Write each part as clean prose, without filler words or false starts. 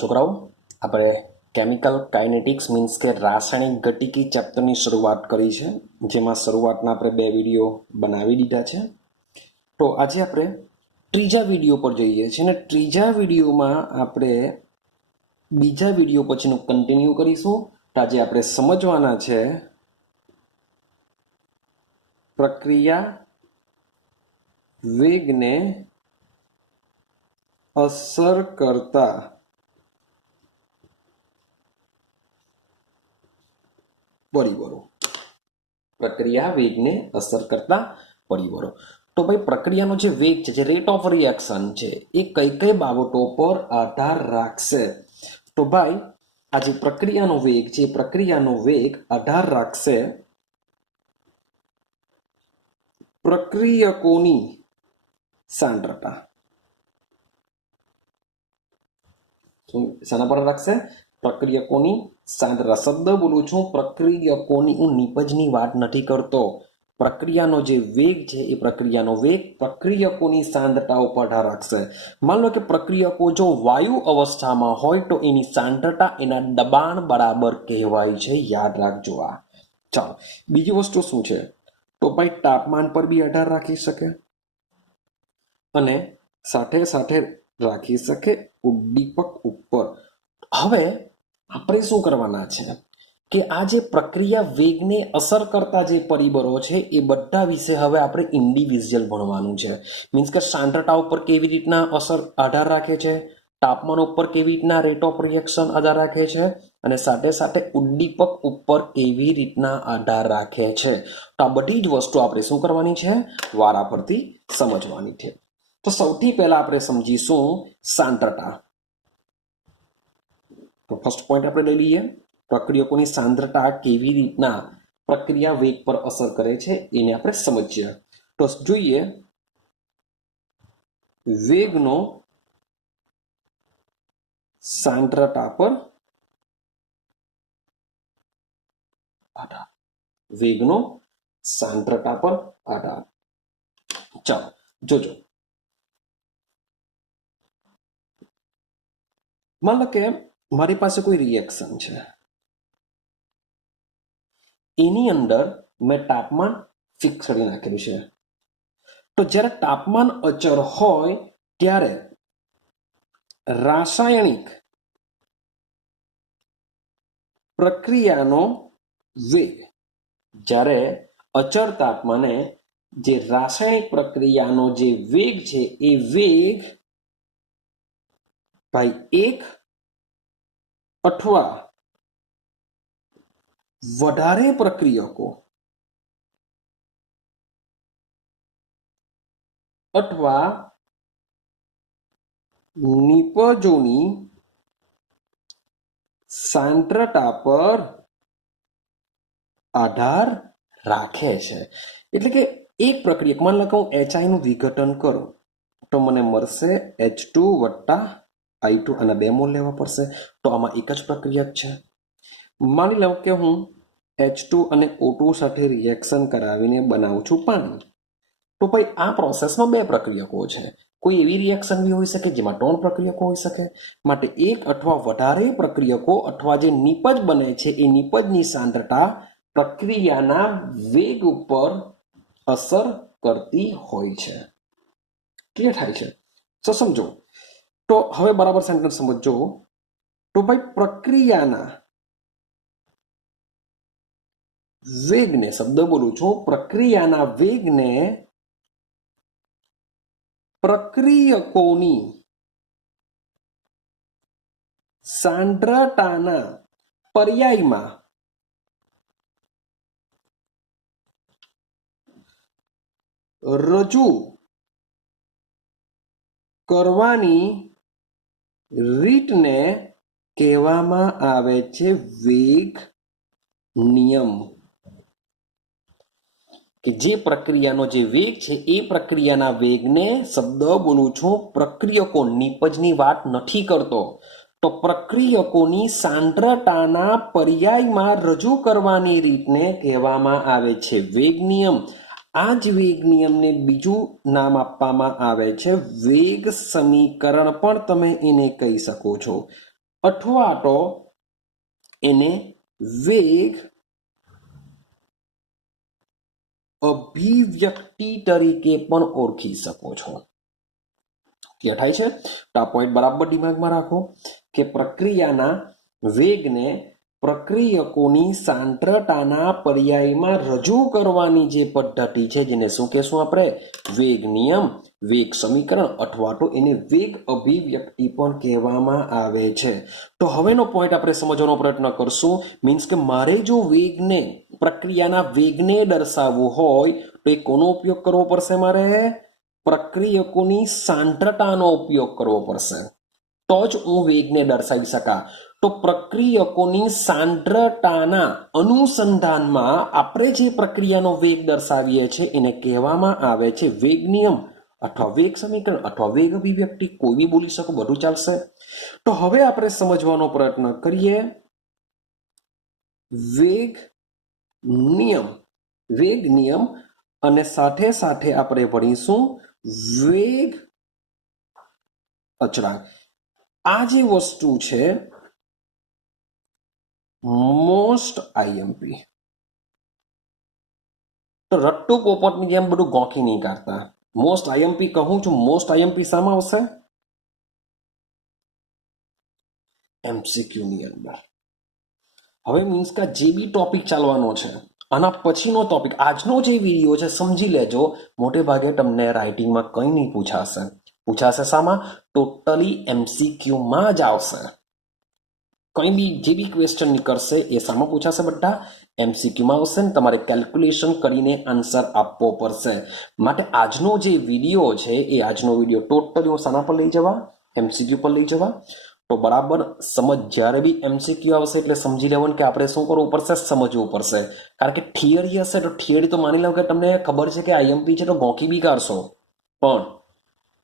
છોકરાઓ, આપણે chemical kinetics means કે રાસાયણિક ગતિકી ચેપ્ટરની શરૂઆત કરી છે, જેમાં શરૂઆતના આપણે 2 વિડીયો બનાવી દીધા છે. તો આજે આપણે ત્રીજા વિડીયો પર જઈએ છીએ અને ત્રીજા વિડીયોમાં આપણે બીજા વિડીયો પછીનું કન્ટિન્યુ કરીશું. તો આજે આપણે સમજવાના છે પ્રક્રિયા વેગને અસર કરતા પરિબળો. પ્રક્રિયા વેગને અસર કરતા પરિબળો. તો ભાઈ પ્રક્રિયાનો જે વેગ છે, જે રેટ ઓફ રિએક્શન છે, એ કઈ કઈ બાબતો પર આધાર રાખશે? તો ભાઈ આ જે પ્રક્રિયાનો વેગ છે, પ્રક્રિયાનો વેગ આધાર રાખશે પ્રક્રિયકોની સાંદ્રતા. શાના પર રાખશે? પ્રક્રિયકોની સાંદ્રતા. શબ્દ બોલું છું પ્રક્રિયકોની, હું નિપજની વાત નથી કરતો. પ્રક્રિયાનો જે વેગ છે એ પ્રક્રિયાનો વેગ પ્રક્રિયકોની સાંદ્રતા ઉપર આધાર રાખશે. માન લો કે પ્રક્રિયકો જો વાયુ અવસ્થામાં હોય તો એની સાંદ્રતા એના દબાણ બરાબર કહેવાય છે. યાદ રાખજો આ. ચાલો, બીજી વસ્તુ શું છે? તો ભાઈ તાપમાન પર બી આધાર રાખી શકે અને સાથે સાથે રાખી શકે ઉદ્દીપક ઉપર. હવે આપણે શું કરવાના છે કે આ જે પ્રક્રિયા વેગને અસર કરતા જે પરિબળો છે એ બધા વિશે હવે આપણે ઇન્ડિવિજ્યુઅલ ભણવાનું છે. મીન્સ કે સાંદ્રતા ઉપર કેવી રીતના અસર આધાર રાખે છે, તાપમાન ઉપર કેવી રીતના રેટ ઓફ રિએક્શન આધાર રાખે છે, અને સાથે સાથે ઉદ્દીપક ઉપર કેવી રીતના આધાર રાખે છે. તો આ બધી જ વસ્તુ આપણે શું કરવાની છે? વારાફરતી સમજવાની છે. તો સૌથી પહેલા આપણે સમજીશું સાંદ્રતા. તો ફર્સ્ટ પોઈન્ટ આપણે લઈ લઈએ. પ્રક્રિયકોની સાંદ્રતા કેવી રીતના પ્રક્રિયા વેગ પર અસર કરે છે એને આપણે સમજીએ. તો જોઈએ વેગનો સાંદ્રતા પર આધાર. વેગનો સાંદ્રતા પર આધાર. ચાલો જોજો. માન લો કે મારી પાસે કોઈ રિએક્શન છે, એની અંદર મેં તાપમાન ફિક્સ કરી નાખેલું છે. તો જ્યારે તાપમાન અચળ હોય ત્યારે રાસાયણિક પ્રક્રિયાનો વેગ, જ્યારે અચળ તાપમાને જે રાસાયણિક પ્રક્રિયાનો જે વેગ છે એ વેગ ભાઈ 1 અથવા વધારે પ્રક્રિયકો અથવા નિપજોની સાંદ્રતા પર આધાર રાખે છે. એટલે કે એક પ્રક્રિયક, માન લો કે હું HI નું વિઘટન કરું તો મને મળશે H2 વત્તા I2 અને 2 મોલ લેવા પડશે. તો આમાં એક જ પ્રક્રિયક છે. માની લઉં કે હું H2 અને O2 સાથે રિએક્શન કરાવીને બનાવું છું પાણી. તો ભાઈ આ પ્રોસેસમાં 2 પ્રક્રિયકો છે. કોઈ એવી રિએક્શન બી હોઈ શકે જેમાં 3 પ્રક્રિયકો હોઈ શકે. માટે એક અથવા વધારે પ્રક્રિયકો અથવા જે નિપજ બને છે એ નિપજની સાંદ્રતા પ્રક્રિયાના વેગ ઉપર અસર કરતી હોય છે. ક્લિયર થાય છે? તો સમજો. તો હવે બરાબર સેન્ટેન્સ સમજો. તો ભાઈ પ્રક્રિયાના વેગને, શબ્દ બોલું છું, પ્રક્રિયાના વેગને પ્રક્રિયકોની સાંદ્રતાના પર્યાયમાં રજૂ કરવાની રીતને કહેવામાં આવે છે વેગ નિયમ. કે જે પ્રક્રિયાનો જે વેગ છે એ પ્રક્રિયાના વેગને, શબ્દ બોલું છું, પ્રક્રિયકો, નિપજની વાત નથી કરતો, તો પ્રક્રિયકોની સાંદ્રતાના પર્યાયમાં રજૂ કરવાની રીતને કહેવામાં આવે છે વેગ નિયમ. આ જ વેગ નિયમને બીજું નામ આપવામાં આવે છે વેગ સમીકરણ, પણ તમે એને કહી શકો છો. अथवा तो एने वेग अभिव्यक्ति तरीके पण ओळखी શકો છો। ક્લિયર થાય છે? તો આ પોઈન્ટ બરાબર દિમાગમાં રાખો કે પ્રક્રિયાના વેગને પ્રક્રિયકોની સાંદ્રતાના પર્યાયમાં રજૂ કરવાની જે પદ્ધતિ છે જેને શું કહેશું આપણે? વેગ નિયમ, વેગ સમીકરણ અથવા તો એને વેગ અભિવ્યક્તિ પણ કહેવામાં આવે છે। તો હવેનો પોઈન્ટ આપણે સમજવાનો પ્રયત્ન કરશું। મીન્સ કે મારે જો વેગને પ્રક્રિયાના વેગને દર્શાવવું હોય તો એ કોનો ઉપયોગ કરવો પડશે? મારે પ્રક્રિયકોની સાંદ્રતાનો ઉપયોગ કરવો પડશે, તો જ હું વેગને દર્શાવી શકા। તો પ્રક્રિયકોની સાંદ્રતાના અનુસંધાનમાં આપણે જે પ્રક્રિયાનો વેગ દર્શાવીએ છીએ એને કહેવામાં આવે છે વેગ નિયમ અથવા વેગ સમીકરણ અથવા વેગ અભિવ્યક્તિ, કોઈ બી બોલી શકો, બધું ચાલશે। તો હવે આપણે સમજવાનો પ્રયત્ન કરીએ વેગ નિયમ અને સાથે સાથે આપણે ભણીશું વેગ અચળાંક। આ જે વસ્તુ છે મોસ્ટ આઈએમપી, તો રટ્ટુ પોપટની જેમ બધું ગોખી નહીં કાઢતા। મોસ્ટ આઈએમપી કહું છું, મોસ્ટ આઈએમપી શામાં આવશે? એમસીક્યુ ની અંદર। હવે મીન્સ કે જે બી ટોપિક ચાલવાનો છે આના પછીનો ટોપિક, આજનો જે વિડીયો છે સમજી લેજો, મોટે ભાગે તમને રાઇટિંગમાં કંઈ નહીં પૂછાશે। પૂછાશે શામાં? ટોટલી એમસીક્યુમાં જ આવશે। કંઈ બી જે બી ક્વેશ્ચન નીકળશે એ શામાં પૂછાશે? બધા એમસીક્યુમાં આવશે ને તમારે કેલ્ક્યુલેશન કરીને આન્સર આપવો પડશે। માટે આજનો જે વિડીયો છે એ આજનો વિડીયો ટોટલી હું શાના પર લઈ જવા? એમસીક્યુ પર લઈ જવા। તો બરાબર સમજ, જ્યારે બી એમસીક્યુ આવશે એટલે સમજી લેવાનું કે આપણે શું કરવું પડશે? સમજવું પડશે। કારણ કે થિયરી હશે તો થિયરી તો માની લો કે તમને ખબર છે કે આઈએમપી છે તો ગોખી બી કાઢશો, પણ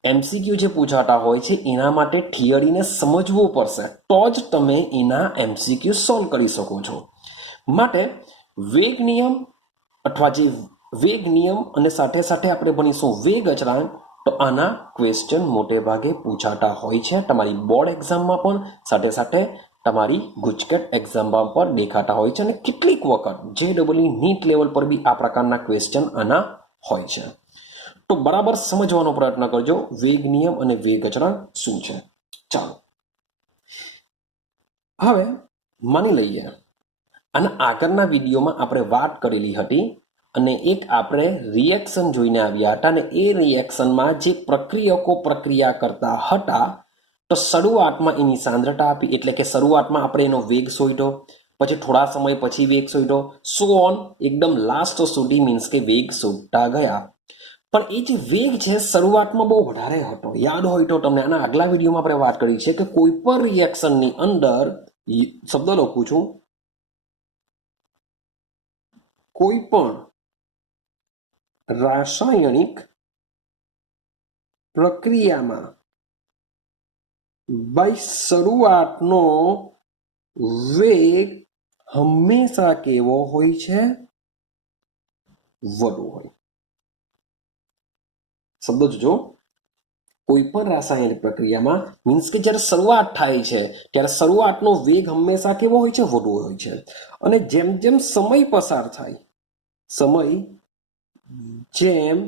એમસીક્યુ જે પૂછાતા હોય છે એના માટે થિયરીને સમજવું પડશે, તો જ તમે એના એમસીક્યુ સોલ્વ કરી શકો છો। માટે વેગ નિયમ અથવા જે વેગ નિયમ અને સાથે સાથે આપણે ભણીશું વેગ અચળાંક। તો આના ક્વેશ્ચન મોટે ભાગે પૂછાતા હોય છે તમારી બોર્ડ એક્ઝામમાં પણ, સાથે સાથે તમારી ગુજકેટ એક્ઝામમાં પણ દેખાતા હોય છે, અને કેટલીક વખત જેડબલઈ નીટ લેવલ પર બી આ પ્રકારના ક્વેશ્ચન આના હોય છે। તો બરાબર સમજવાનો પ્રયત્ન કરજો વેગ નિયમ અને વેગ અચળાંક શું છે। ચાલો હવે માની લઈએ આના આગળના વિડીયોમાં આપણે વાત કરેલી હતી અને એક આપણે રિએક્શન જોઈને આવ્યા હતા, અને એ રિએક્શનમાં જે પ્રક્રિયકો પ્રક્રિયા કરતા હતા તો શરૂઆતમાં એની સાંદ્રતા આપી, એટલે કે શરૂઆતમાં આપણે એનો વેગ શોધ્યો, પછી થોડા સમય પછી વેગ શોધ્યો, સો ઓન એકદમ લાસ્ટ સુધી મીન્સ કે વેગ શોધતા ગયા। પણ એ જે વેગ છે શરૂઆતમાં બહુ વધારે હતો। યાદ હોય તો તમને આના આગલા વિડીયોમાં આપણે વાત કરી છે કે કોઈ પણ રિએક્શનની અંદર, શબ્દ લખું છું, કોઈ પણ રાસાયણિક પ્રક્રિયામાં ભાઈ શરૂઆતનો વેગ હંમેશા કેવો હોય છે? વધુ હોય। શબ્દ જોજો, કોઈ પણ રાસાયણિક પ્રક્રિયામાં મીન્સ કે જ્યારે શરૂઆત થાય છે ત્યારે શરૂઆતનો વેગ હંમેશા કેવો હોય છે? વધુ હોય છે। અને જેમ જેમ સમય પસાર થાય, સમય જેમ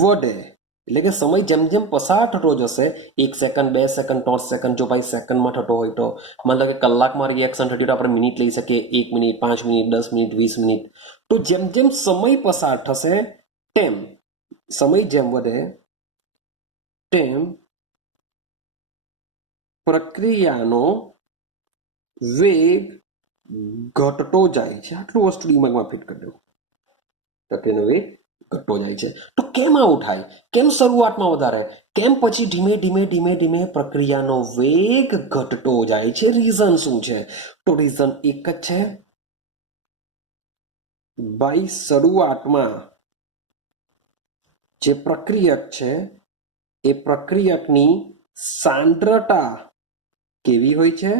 વધે, એટલે કે સમય જેમ જેમ પસાર થતો જશે, 1 સેકન્ડ 2 સેકન્ડ 3 સેકન્ડ, જો ભાઈ સેકન્ડમાં થતો હોય તો મતલબ કે કલાકમાં રિએક્શન થતી તો આપણે મિનિટ લઈ શકીએ, 1 મિનિટ 5 મિનિટ 10 મિનિટ 20 મિનિટ। તો જેમ જેમ સમય પસાર થશે તેમ સમય જેમ વધે તેમ પ્રક્રિયાનો વેગ ઘટતો જાય છે। આટલું વસ્તુ દિમાગમાં ફિટ કરી દો, પ્રક્રિયાનો વેગ ઘટતો જાય છે। તો કેમ આવું થાય? કેમ શરૂઆતમાં વધારે, કેમ પછી ધીમે ધીમે ધીમે ધીમે પ્રક્રિયાનો વેગ ઘટતો જાય છે? રીઝન શું છે? તો રીઝન એક જ છે ભાઈ, શરૂઆતમાં જે પ્રક્રિયક છે એ પ્રક્રિયકની સાંદ્રતા કેવી હોય છે?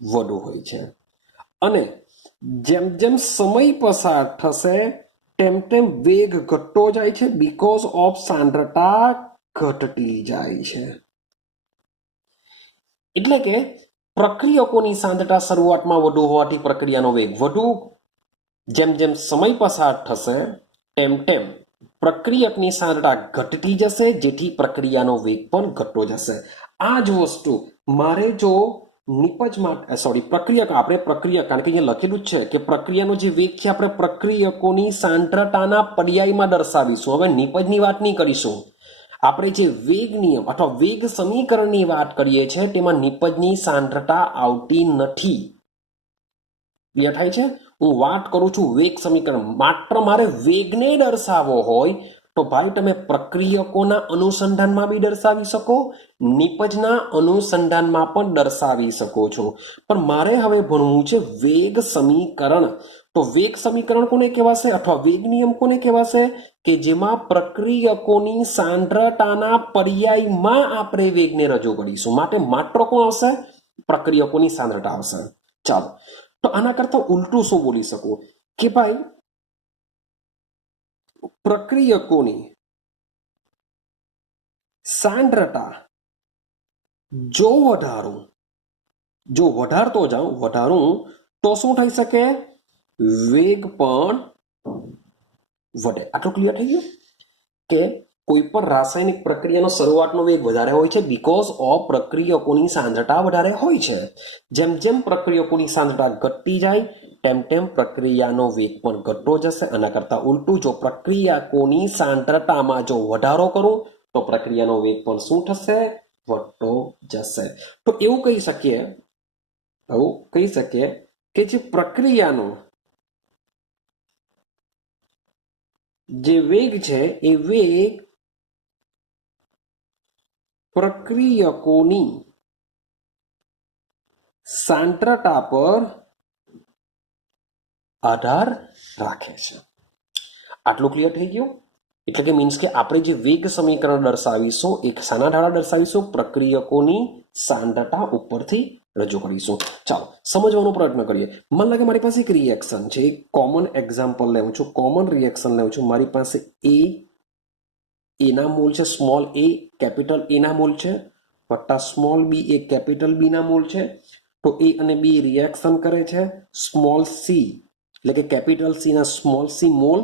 વધુ હોય છે। અને જેમ જેમ સમય પસાર થશે તેમ તેમ વેગ ઘટતો જાય છે, બીકોઝ ઓફ સાંદ્રતા ઘટતી જાય છે। એટલે કે પ્રક્રિયકોની સાંદ્રતા શરૂઆતમાં વધુ હોવાથી પ્રક્રિયાનો વેગ વધુ, જેમ જેમ સમય પસાર થશે તેમ તેમ પ્રક્રિયકની સાંદ્રતા ઘટતી જશે, જેથી પ્રક્રિયાનો વેગ પણ ઘટતો જશે. આ જ વસ્તુ મારે જો નિપજ માટે પ્રક્રિયક, આપણે પ્રક્રિયક, કારણ કે અહીંયા લખેલું જ છે કે પ્રક્રિયાનો જે વેગ છે આપણે પ્રક્રિયકોની સાંદ્રતાના પર્યાયમાં દર્શાવીશું. હવે નિપજની વાત નહીં કરીશું. આપણે જે વેગ નિયમ અથવા વેગ સમીકરણની વાત કરીએ છીએ તેમાં નિપજની સાંદ્રતા આવતી નથી. ક્લિયર થાય છે? હું વાત કરું છું વેગ સમીકરણ. માત્ર મારે વેગને દર્શાવવો હોય તો ભાઈ તમે પ્રક્રિયકોના અનુસંધાનમાં બી દર્શાવી શકો, નિપજના અનુસંધાનમાં પણ દર્શાવી શકો છો. પણ મારે હવે ભણવું છે વેગ સમીકરણ. તો વેગ સમીકરણ કોને કહેવાશે અથવા વેગ નિયમ કોને કહેવાશે? કે જેમાં પ્રક્રિયકોની સાંદ્રતાના પર્યાયમાં આપણે વેગને રજૂ કરીશું. માટે માત્ર કોણ આવશે? પ્રક્રિયકોની સાંદ્રતા આવશે. ચાલો, તો આના કરતા ઉલટું શું બોલી શકું કે ભાઈ પ્રક્રિયકોની સાંદ્રતા જો વધારતો જાઉં તો શું થઈ શકે? વેગ પણ વધે. આટલું ક્લિયર થઈ ગયું કે કોઈ પણ રાસાયણિક પ્રક્રિયાનો શરૂઆતનો વેગ વધારે હોય છે બીકોઝ ઓફ પ્રક્રિયકોની સાંદ્રતા વધારે હોય છે. જેમ જેમ પ્રક્રિયકોની સાંદ્રતા ઘટતી જાય તેમ તેમ પ્રક્રિયાનો વેગ પણ ઘટતો જશે. આના કરતા ઉલટું, જો પ્રક્રિયકોની સાંદ્રતામાં જો વધારો કરું તો પ્રક્રિયાનો વેગ પણ શું થશે? વધતો જશે. તો એવું કહી શકીએ કે જે પ્રક્રિયાનો જે વેગ છે એ વેગ પ્રક્રિયકોની સાંદ્રતા પર આધાર રાખે છે. આટલું ક્લિયર થઈ ગયું? એટલે કે મીન્સ કે આપણે જે વેગ સમીકરણ દર્શાવીશું એક શાના દ્વારા દર્શાવીશું? પ્રક્રિયકોની સાંદ્રતા ઉપરથી રજૂ કરીશું. ચાલો સમજવાનો પ્રયત્ન કરીએ. મને લાગે મારી પાસે એક રિએક્શન છે, એક કોમન એક્ઝામ્પલ લેવું છું, કોમન રિએક્શન લેવું છું. મારી પાસે એના મોલ છે, સ્મોલ એ કેપિટલ એના મોલ છે, વત્તા સ્મોલ બી એ કેપિટલ બી ના મોલ છે. તો એ અને બી રિએક્શન કરે છે. સ્મોલ સી એટલે કે કેપિટલ સી ના સ્મોલ સી મોલ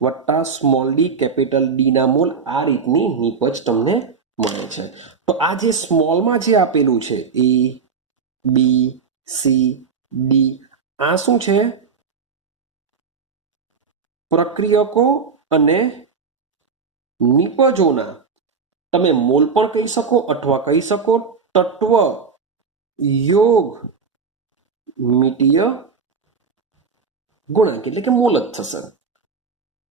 વત્તા સ્મોલ ડી કેપિટલ ડી ના મોલ. આ રીતની નિપજ તમને મળે છે. તો આ જે સ્મોલમાં જે આપેલું છે એ બી સી ડી, આ શું છે? પ્રક્રિયકો અને નિપજોના તમે મોલ પણ કહી શકો અથવા કહી શકો તત્વ યોગ મિતીય ગુણાંક, એટલે કે મોલ જ થશે.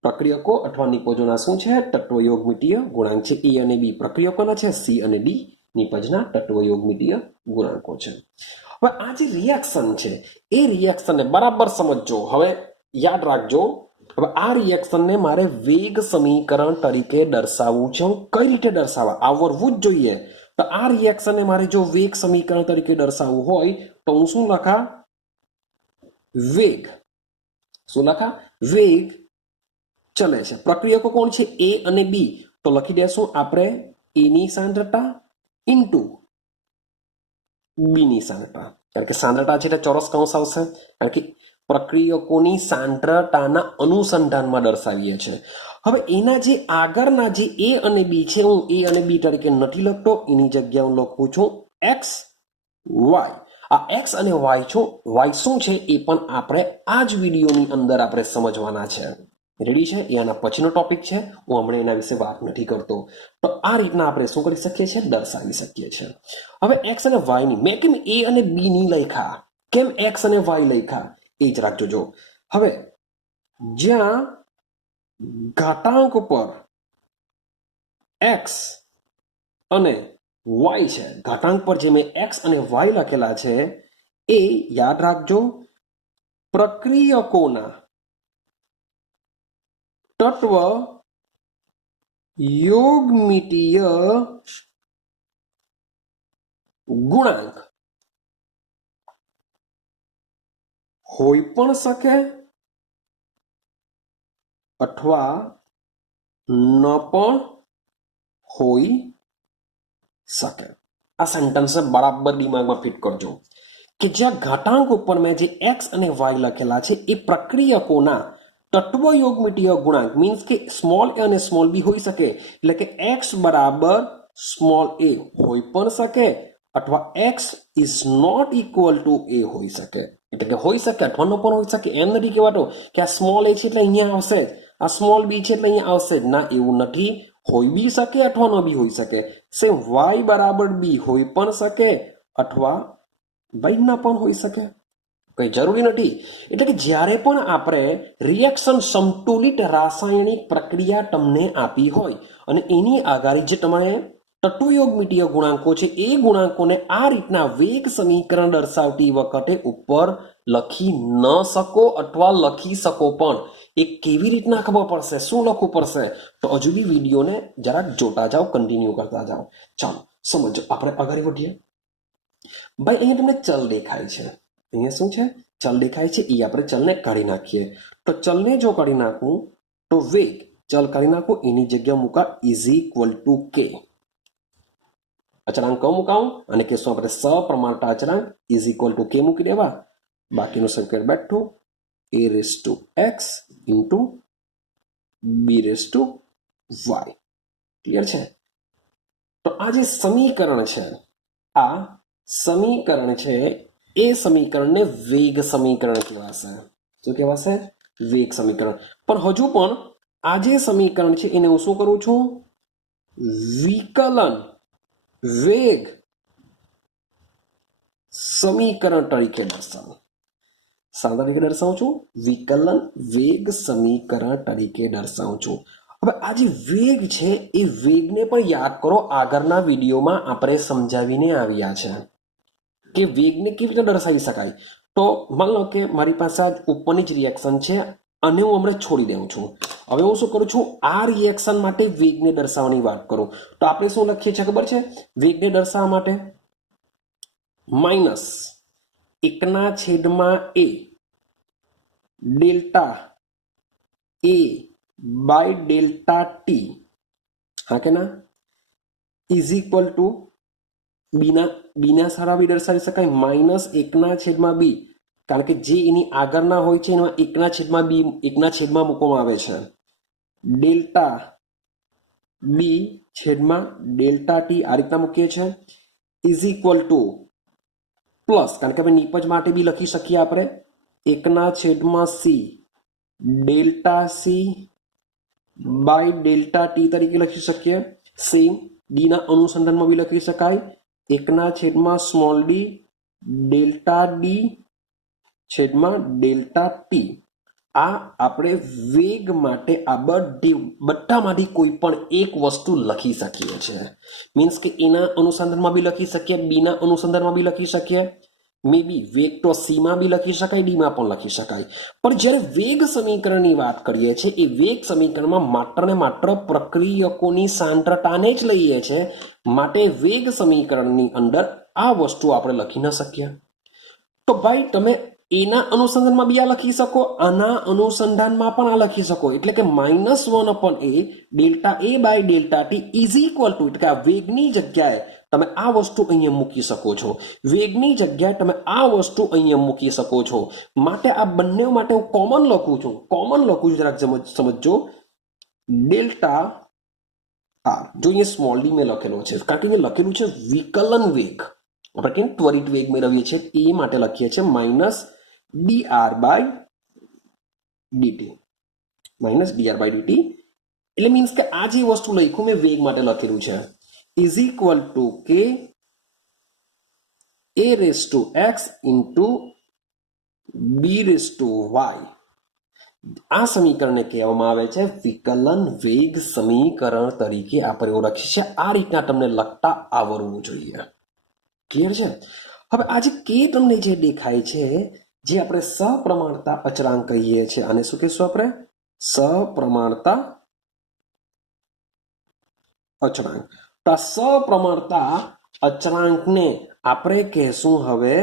પ્રક્રિયકો અથવા નિપજોના શું છે? તત્વયોગમિતીય ગુણાંક છે. એ અને બી પ્રક્રિયકોના છે, સી અને ડી નિપજના તત્વયોગમિતીય ગુણાંકો છે. હવે આ જે રિએક્શન છે એ રિએક્શનને બરાબર સમજજો. હવે યાદ રાખજો, હવે આ રિએક્શનને મારે વેગ સમીકરણ તરીકે દર્શાવવું છે. હું કઈ રીતે દર્શાવવા? આવડવું જ જોઈએ. તો આ રિએક્શનને મારે જો વેગ સમીકરણ તરીકે દર્શાવવું હોય તો હું શું લખા? વેગ. શું લખા? વેગ ચલે છે. પ્રક્રિયકો કોણ છે? એ અને બી. તો લખી દેશું આપણે એની સાંદ્રતા ઇન્ટુ બીની સાંદ્રતા. કારણ કે સાંદ્રતા છે એટલે ચોરસ કૌંસ આવશે. કારણ કે પ્રક્રિયકોની સાંદ્રતાના અનુસંધાનમાં દર્શાવીએ છીએ. હવે એના જે આગળના જે એ અને બી છે, હું એ અને બી તરીકે નથી લખતો, એની જગ્યાએ હું લખું છું એક્સ વાય. આ એક્સ અને વાય શું છે એ પણ આપણે આ જ વિડીયોની અંદર આપણે સમજવાના છે. રેડી છે? એ આના પછીનો ટોપિક છે. હું હમણાં એના વિશે વાત નથી કરતો. તો આ રીતના આપણે શું કરી શકીએ છીએ? દર્શાવી શકીએ છીએ. હવે એક્સ અને વાયની મેં કેમ એ અને બી ની લખ્યા? કેમ એક્સ અને વાય લખ્યા? એ જ રાખજો. જો હવે જ્યાં ઘાતાંક પર એક્સ અને વાય છે, ઘાતાંક પર જે મેં એક્સ અને વાય લખેલા છે એ યાદ રાખજો પ્રક્રિયકોના તત્વ યોગમિતીય ગુણાંક હોઈ પણ શકે અથવા ન પણ હોઈ શકે. આ સેન્ટન્સને બરાબર દિમાગમાં ફિટ કરજો કે જ્યાં ઘાતાંક ઉપર મેં જે x અને y લખેલા છે એ પ્રક્રિયકોના તત્વયોગમિતીય ગુણાંક મીન્સ કે સ્મોલ a અને સ્મોલ b હોઈ શકે, એટલે કે x બરાબર સ્મોલ a હોઈ પણ શકે અથવા x is not equal to a હોઈ શકે, એટલે કે હોઈ શકે અથવા ન પણ હોઈ શકે. એમ નથી કહેવાતો કે આ સ્મોલ a છે એટલે અહીંયા આવશે જ, આ સ્મોલ b છે એટલે અહીંયા આવશે જ, ના એવું નથી. હોઈ બી શકે અથવા ન બી હોઈ શકે. સેમ y બરાબર b હોઈ પણ શકે અથવા y ના પણ હોઈ શકે, કઈ જરૂરી નથી. એટલે કે જ્યારે પણ આપણે રિએક્શન સંતુલિત રાસાયણિક પ્રક્રિયા તમને આપી હોય અને એની આગાડી જે તમારે તત્વયોગમિતીય ગુણાંકો છે એ ગુણાંકોને આ રીતના વેગ સમીકરણ દર્શાવતી વખતે ઉપર લખી ન શકો અથવા લખી શકો પણ એ કેવી રીતના ખબર પડશે, શું લખવું પડશે, તો હજુ બી વિડીયોને જરાક જોતા જાઓ, કન્ટિન્યુ કરતા જાઓ. ચાલો સમજો, આપણે આગળ વધીએ. ભાઈ અહીંયા તમને ચલ દેખાય છે, અહીંયા શું છે, ચલ દેખાય છે, એ આપણે ચલને કાઢી નાખીએ. તો ચલને જો કાઢી નાખું તો વેગ ચલ કાઢી નાખું, એની જગ્યા મૂકા ઇઝ ઇક્વલ ટુ કે. અચળાંક કયો મુકાવું અને કે શું આપણે સપ્રમાણતા અચળાંક ઇઝ ઇક્વલ ટુ કે મૂકી દેવા, બાકીનું સંકેત બેઠું a raise two x into b raise to y. Clear છે? તો આ જે સમીકરણ છે, આ સમીકરણ છે એ સમીકરણને વેગ સમીકરણ કહેવાશે. શું કહેવાશે? વેગ સમીકરણ. પણ હજુ પણ આ જે સમીકરણ છે એને હું શું કરું છું, વિકલન વેગ સમીકરણ તરીકે દર્શાવું. સાદા તરીકે દર્શાવું છું, વિકલન વેગ સમીકરણ તરીકે દર્શાવું છું. હવે આ જે વેગ છે એ વેગને પણ યાદ કરો, આગળના વિડીયોમાં આપણે સમજાવીને આવ્યા છે કે વેગને કેવી રીતે દર્શાવી શકાય. તો માન લો કે મારી પાસે આ ઉપરની જ રિએક્શન છે અને હું હમણાં છોડી દઉં છું. હવે હું શું કરું છું, આ રિએક્શન માટે વેગને દર્શાવવાની વાત કરું તો આપણે શું લખીએ છીએ ખબર છે, વેગને દર્શાવવા માટે minus 1/a delta a by delta t, હા કે ના, ઇઝ ઇક્વલ ટુ બીના સારા બી દર્શાવી શકાય -1/b, કારણ કે જે એની આગળના હોય છે એમાં 1/b 1/માં મૂકવામાં આવે છે, ડેલ્ટા બી છેદમાં ડેલ્ટા ટી આ રીતના મૂકીએ છીએ, ઇઝ ઇક્વલ ટુ પ્લસ, કારણ કે આપણે નિપજ માટે બી લખી શકીએ આપણે 1/c delta c by delta t તરીકે લખી શકીએ. સેમ ડી ના અનુસંધાનમાં બી લખી શકાય 1/d ડેલ્ટા ડી છેદમાં ડેલ્ટા ટી. આ આપણે વેગ માટે આ બધામાંથી કોઈ પણ એક વસ્તુ લખી શકીએ છીએ. મીન્સ કે એના અનુસંધાનમાં બી લખી શકીએ, બીના અનુસંધાનમાં બી લખી શકીએ, મે બી વેગ તો સીમાં બી લખી શકાય, ડીમાં પણ લખી શકાય. પણ જ્યારે વેગ સમીકરણની વાત કરીએ છીએ એ વેગ સમીકરણમાં માત્ર ને માત્ર પ્રક્રિયકોની સાંદ્રતાને જ લઈએ છીએ, માટે વેગ સમીકરણની અંદર આ વસ્તુ આપણે લખી ન શકીએ. તો ભાઈ તમે એના અનુસંધાનમાં બી આ લખી શકો, આના અનુસંધાનમાં પણ આ લખી શકો, એટલે કે -1/a delta a by delta t is equal to, એટલે કે આ વેગની જગ્યાએ તમે આ વસ્તુ અહીંયા મૂકી શકો છો, વેગની જગ્યાએ તમે આ વસ્તુ અહીંયા મૂકી શકો છો. માટે આ બંને માટે હું કોમન લખું છું, જરાક સમજો, ડેલ્ટા આર. જો અહીંયા સ્મોલ ડી મેં લખેલો છે કારણ કે અહીંયા લખેલું છે વિકલન વેગ, આપણે કેમ ત્વરિત વેગ મેળવીએ છીએ એ માટે લખીએ છીએ -dr બાય dt, એટલે મીન્સ કે આ જે વસ્તુ લખ્યું મેં વેગ માટે લખેલું છે ઇઝ ઇક્વલ ટુ કે a raise two x into b raise to y. આ સમીકરણને કહેવામાં આવે છે વિકલન વેગ સમીકરણ તરીકે આપણે ઓળખીએ છીએ. આ રીતના તમને લખતા આવડવું જોઈએ. ક્લિયર છે? હવે આજે કે તમને જે દેખાય છે જે આપણે સપ્રમાણતા અચળાંક કહીએ છીએ, આને શું કહીશું આપણે? સપ્રમાણતા અચળાંક. તો આ સપ્રમાણતા અચળાંકને આપણે કહેશું હવે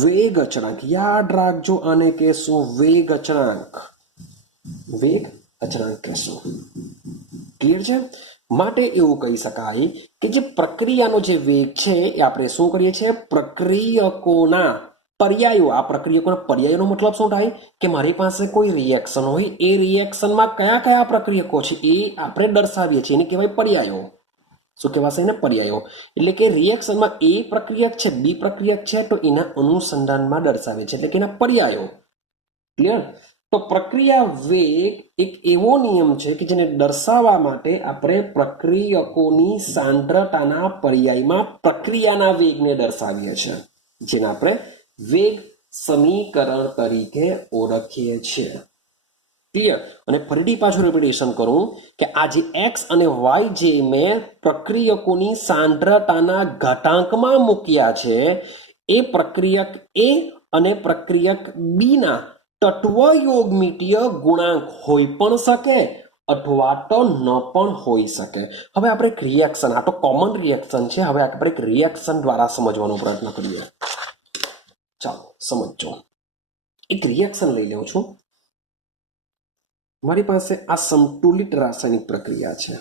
વેગ અચળાંક. યાદ રાખજો, આને કહેશું વેગ અચળાંક. વેગ અચળાંક કહેશું. ક્લિયર છે? માટે એવું કહી શકાય કે જે પ્રક્રિયાનો જે વેગ છે એ આપણે શું કરીએ છીએ, પ્રક્રિયકોના પર્યાયો. આ પ્રક્રિયકોના પર્યાયોનો મતલબ શું થાય કે મારી પાસે કોઈ રિએક્શન હોય, એ રિએક્શનમાં કયા કયા પ્રક્રિયકો છે એ આપણે દર્શાવીએ છીએ, એને કહેવાય પર્યાયો. શું કહેવાશે એને? પર્યાયો. એટલે કે રિએક્શનમાં એ પ્રક્રિયક છે, બી પ્રક્રિયક છે, તો એના અનુસંધાનમાં દર્શાવે છે, એટલે કે એના પર્યાયો. ક્લિયર? તો પ્રક્રિયા વેગ એક એવો નિયમ છે કે જેને દર્શાવવા માટે આપણે પ્રક્રિયકોની સાંદ્રતાના પર્યાયમાં પ્રક્રિયાના વેગને દર્શાવીએ છીએ, જેને આપણે વેગ સમીકરણ તરીકે ઓળખીએ છીએ. ક્લિયર? અને ફરીથી પાછું રિપીટેશન કરું કે આ જે એક્સ અને વાય જે મેં પ્રક્રિયકોની સાંદ્રતાના ઘાતાંકમાં મૂક્યા છે એ પ્રક્રિયક એ અને પ્રક્રિયક બી ના તત્વયોગમિતીય ગુણાંક હોઈ પણ શકે અથવા તો ન પણ હોઈ શકે. હવે આપણે એક રિએક્શન, આ તો કોમન રિએક્શન છે, હવે આપણે એક રિએક્શન દ્વારા સમજવાનો પ્રયત્ન કરીએ. ચાલો સમજો. એક રિએક્શન લઈ લઉં છું. મારી પાસે આ સંતુલિત રાસાયણિક પ્રક્રિયા છે.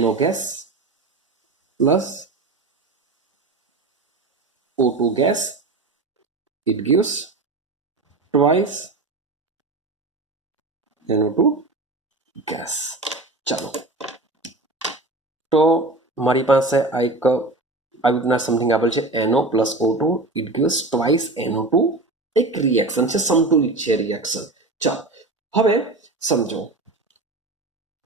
NO gas plus O2 gas, it gives twice NO2 gas. ચાલો, તો મારી પાસે આ એક આવી રીતના સમથિંગ આપેલ છે, NO plus O2 it gives twice NO2. એક રિએક્શન છે, સંતુલિત છે રિએક્શન. ચાલો હવે સમજો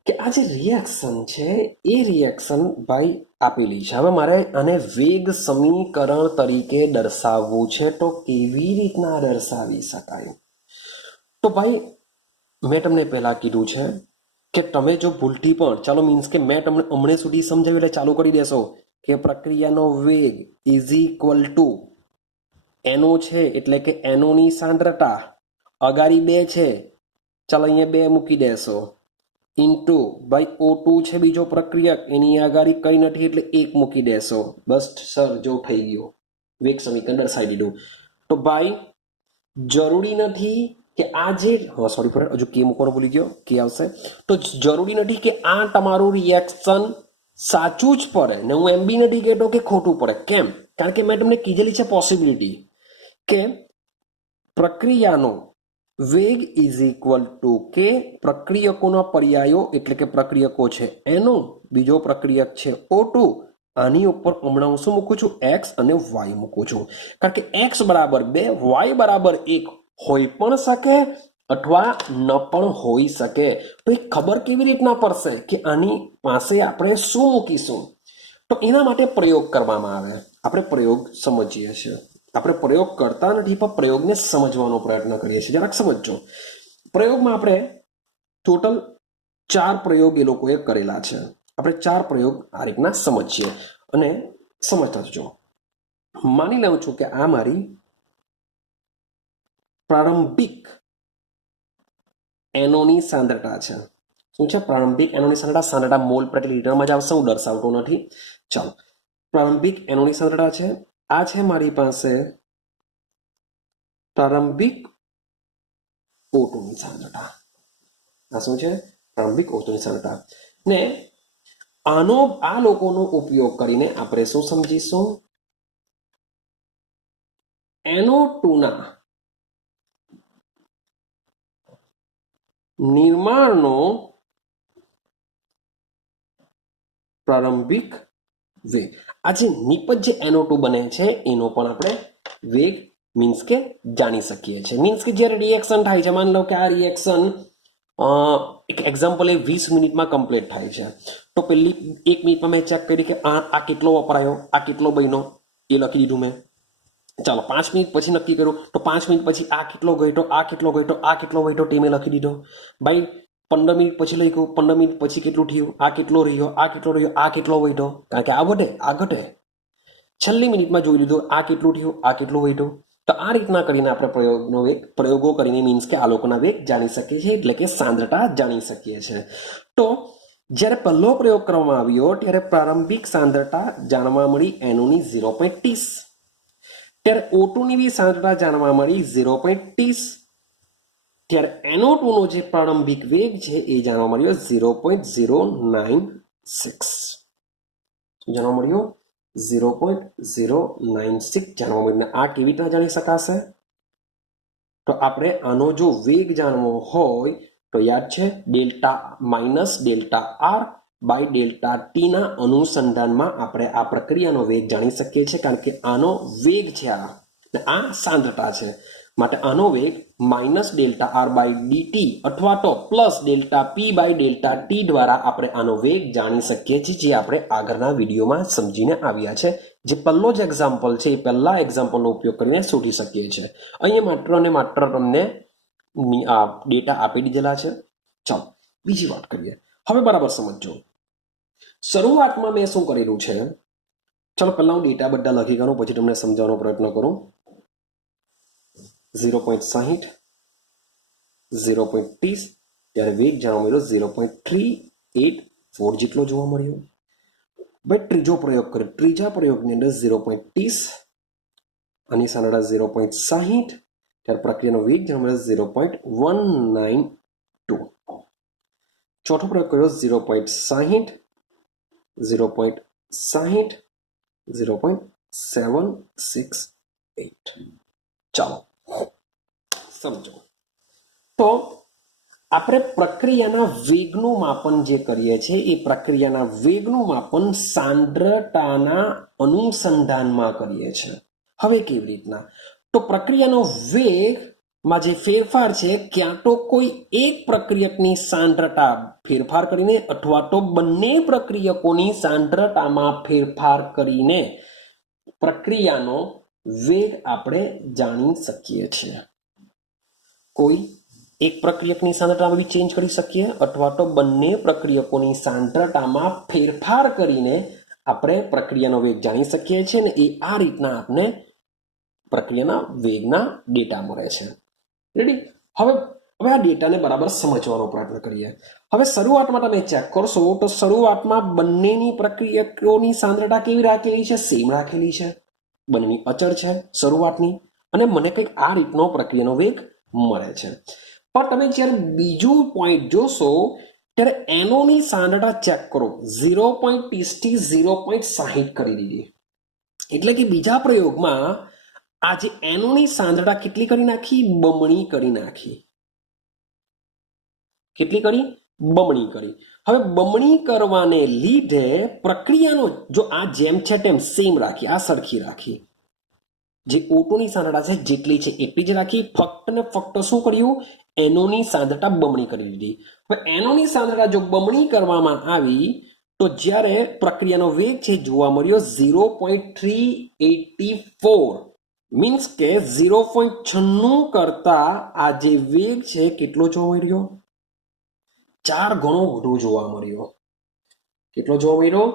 કે આ જે રિએક્શન છે એ રિએક્શન ભાઈ આપેલી છે. હવે મારે આને વેગ સમીકરણ તરીકે દર્શાવવું છે, તો કેવી રીતના દર્શાવી શકાય? તો ભાઈ મેં તમને પહેલા કીધું છે કે તમે જો ભૂલથી પણ, ચાલો મીન્સ કે મેં તમને હમણાં સુધી સમજાવ્યું એટલે ચાલુ કરી દેશો કે પ્રક્રિયાનો વેગ ઇઝ ઇક્વલ ટુ NO છે એટલે કે NO ની સાંદ્રતા, અગાડી 2 છે, ચાલો અહીંયા 2 મૂકી દેશો, ઇન્ટુ ભાઈ O2 છે બીજો પ્રક્રિયક, એની આગાડી કઈ નથી એટલે 1 મૂકી દેશો. બસ સર, જો થઈ ગયો, વેગ સમીકરણ દર્શાવી દીધું. તો ભાઈ જરૂરી નથી કે આ જે સોરી ફ્રેન્ડ, હજુ કે મૂકવાનો ભૂલી ગયો, કે આવશે. તો જરૂરી નથી કે આ તમારું રિએક્શન સાચું જ પડે ને હું એમ બી નથી કહેતો કે ખોટું પડે. કેમ? કારણ કે મેં તમને કીધેલી છે પોસિબિલિટી કે પ્રક્રિયાનો વેગ ઇઝ ઇક્વલ ટુ કે પ્રક્રિયકોના પર્યાયો એટલે કે પ્રક્રિયકો છે એનો, બીજો પ્રક્રિયક છે O2, આની ઉપર હમણાં હું શું મૂકું છું? એક્સ અને વાય મૂકું છું. કારણ કે એક્સ બરાબર 2, વાય બરાબર 1 હોઈ પણ શકે અથવા ન પણ હોઈ શકે. તો એ ખબર કેવી રીતના પડશે કે આની પાસે આપણે શું મૂકીશું? તો એના માટે પ્રયોગ કરવામાં આવે. આપણે પ્રયોગ સમજીએ છીએ. આપણે પ્રયોગ કરતા નથી પણ પ્રયોગને સમજવાનો પ્રયત્ન કરીએ છીએ. જરાક સમજો. પ્રયોગમાં આપણે ટોટલ 4 પ્રયોગ એ લોકોએ કરેલા છે. આપણે 4 પ્રયોગ આ રીતના સમજીએ અને સમજતા જજો. માની લઉં છું કે આ મારી પ્રારંભિક એનોની સાંદ્રતા છે. શું છે? પ્રારંભિક એનોની સાંદ્રતા. સાંદ્રતા મોલ પ્રતિ લિટરમાં જ આવશે, હું દર્શાવતો નથી. ચાલો, પ્રારંભિક એનોની સાંદ્રતા છે. આ છે મારી પાસે પ્રારંભિક O2 ની સાંદ્રતા. આ શું છે? પ્રારંભિક O2 ની સાંદ્રતા. ને આ લોકોનો ઉપયોગ કરીને આપણે શું સમજીશું? NO2 ના નિર્માણનો પ્રારંભિક વેગ. આ જે નિપજ જે NO2 બને છે એનો પણ આપણે વેગ મીન્સ કે જાણી શકીએ છીએ. મીન્સ કે જ્યારે રિએક્શન થાય છે, માની લો કે આ રિએક્શન એક એક્ઝામ્પલ એ 20 મિનિટમાં કમ્પ્લીટ થાય છે, તો પહેલી 1 મિનિટમાં મેં ચેક કરી કે આ કેટલો વપરાયો, આ કેટલો બન્યો, એ લખી દીધું મેં. ચાલો 5 મિનિટ પછી નક્કી કર્યું, તો 5 મિનિટ પછી આ કેટલો ઘટ્યો, આ કેટલો ઘટ્યો, આ કેટલો ઘટ્યો, તે મેં લખી દીધો. ભાઈ 15 મિનિટ પછી લખ્યું, 15 મિનિટ પછી કેટલું થયું, આ કેટલો રહ્યો, આ કેટલો રહ્યો, આ કેટલો વધ્યો, કારણ કે આ વધે આ ઘટે. છેલ્લી મિનિટમાં જોઈ લીધું આ કેટલું થયું, આ કેટલું વધ્યું. તો આ રીતના કરીને આપણે પ્રયોગો કરીને મીન્સ કે આ લોકોના વેગ જાણી શકીએ છીએ, એટલે કે સાંદ્રતા જાણી શકીએ છીએ. તો જ્યારે પહેલો પ્રયોગ કરવામાં આવ્યો ત્યારે પ્રારંભિક સાંદ્રતા જાણવા મળી NO ની 0.30, ત્યારે O2 ની બી સાંદ્રતા જાણવા મળી 0.30. ત્યારે NO2 નો જે પ્રારંભિક વેગ છે એ જાણવા મળ્યો 0.096. જાણવા મળ્યો 0.096 જાણવા મળ્યું. આ કેવી રીતના જાણી શકાશે? તો આપણે આનો જો વેગ જાણવો હોય તો યાદ છે delta minus delta r by delta t ના અનુસંધાનમાં આપણે આ પ્રક્રિયાનો વેગ જાણી શકીએ છીએ, કારણ કે આનો વેગ છે આ સાંદ્રતા છે, માટે આનો વેગ minus delta r by dt અથવા તો plus delta p by delta t દ્વારા આપણે આનો વેગ જાણી શકીએ છીએ, જે આપણે આગળના વિડીયોમાં સમજીને આવ્યા છે. જે પહેલો જ એક્ઝામ્પલ છે એ પહેલા એક્ઝામ્પલનો ઉપયોગ કરીને શોધી શકીએ છીએ. અહીંયા માત્ર ને માત્ર તમને ડેટા આપી દીધેલા છે. ચાલો બીજી વાત કરીએ. હવે બરાબર સમજો. શરૂઆતમાં મેં શું કરેલું છે, ચલો પહેલા હું ડેટા બધા લખી કરું, પછી તમને સમજાવવાનો પ્રયત્ન કરું. 0.60, 0.30, ત્યારે વેગ જાણવા મળ્યો 0.384 જેટલો જોવા મળ્યો. ભાઈ ત્રીજો પ્રયોગ કર્યો, ત્રીજા પ્રયોગની અંદર 0.30, આની સાંદ્રતા 0.60, ત્યારે પ્રક્રિયાનો વેગ જાણવા મળ્યો 0.192. ચોથો પ્રયોગ કર્યો 0.60, 0.60, 0.768. ચાલો સમજો. તો આપણે પ્રક્રિયાના વેગનું માપન જે કરીએ છીએ એ પ્રક્રિયાના વેગનું માપન સાંદ્રતાના અનુસંધાનમાં કરીએ છીએ. હવે કેવી રીતના? તો પ્રક્રિયાનો વેગમાં જે ફેરફાર છે ક્યાં તો કોઈ એક પ્રક્રિયકની સાંદ્રતા ફેરફાર કરીને અથવા તો બંને પ્રક્રિયકોની સાંદ્રતામાં ફેરફાર કરીને પ્રક્રિયાનો વેગ આપણે જાણી શકીએ છીએ. કોઈ એક પ્રક્રિયકની સાંદ્રતામાં બી ચેન્જ કરી શકીએ અથવા તો બંને પ્રક્રિયકોની સાંદ્રતામાં ફેરફાર કરીને આપણે પ્રક્રિયાનો વેગ જાણી શકીએ છીએ, ને એ આ રીતના આપણે પ્રક્રિયાના વેગના ડેટા મળે છે. રેડી? હવે આ ડેટાને બરાબર સમજવાનો પ્રયત્ન કરીએ. હવે શરૂઆતમાં તમે ચેક કરશો તો શરૂઆતમાં બંનેની પ્રક્રિયકોની સાંદ્રતા કેવી રાખેલી છે? સેમ રાખેલી છે. બંનેની અચળ છે શરૂઆતની, અને મને કંઈક આ રીતનો પ્રક્રિયાનો વેગ મળે છે. પણ તમે જ્યારે બીજું પોઈન્ટ જોશો ત્યારે NOની સાંદ્રતા ચેક કરો, 0.30 થી 0.60 કરી દીધી. એટલે કે બીજા પ્રયોગમાં આ જે NOની સાંદ્રતા કેટલી કરી નાખી? બમણી કરી નાખી. કેટલી કરી? બમણી કરી. હવે બમણી કરવાને લીધે પ્રક્રિયાનો જો આ જેમ છે તેમ સેમ રાખી, આ સરખી રાખી, જે O2 ની સાંદ્રતા છે જેટલી છે એટલી જ રાખી. ફક્ત ને ફક્ત શું કર્યું? NOની સાંદ્રતા બમણી કરી દીધી. હવે NOની સાંદ્રતા જો બમણી કરવામાં આવી તો જ્યારે પ્રક્રિયાનો વેગ છે જોવા મળ્યો 0.384, મીન્સ કે 0.96 કરતા આ જે વેગ છે કેટલો જોવા મળ્યો? 4 ગણો વધુ જોવા મળ્યો. કેટલો જોવા મળ્યો?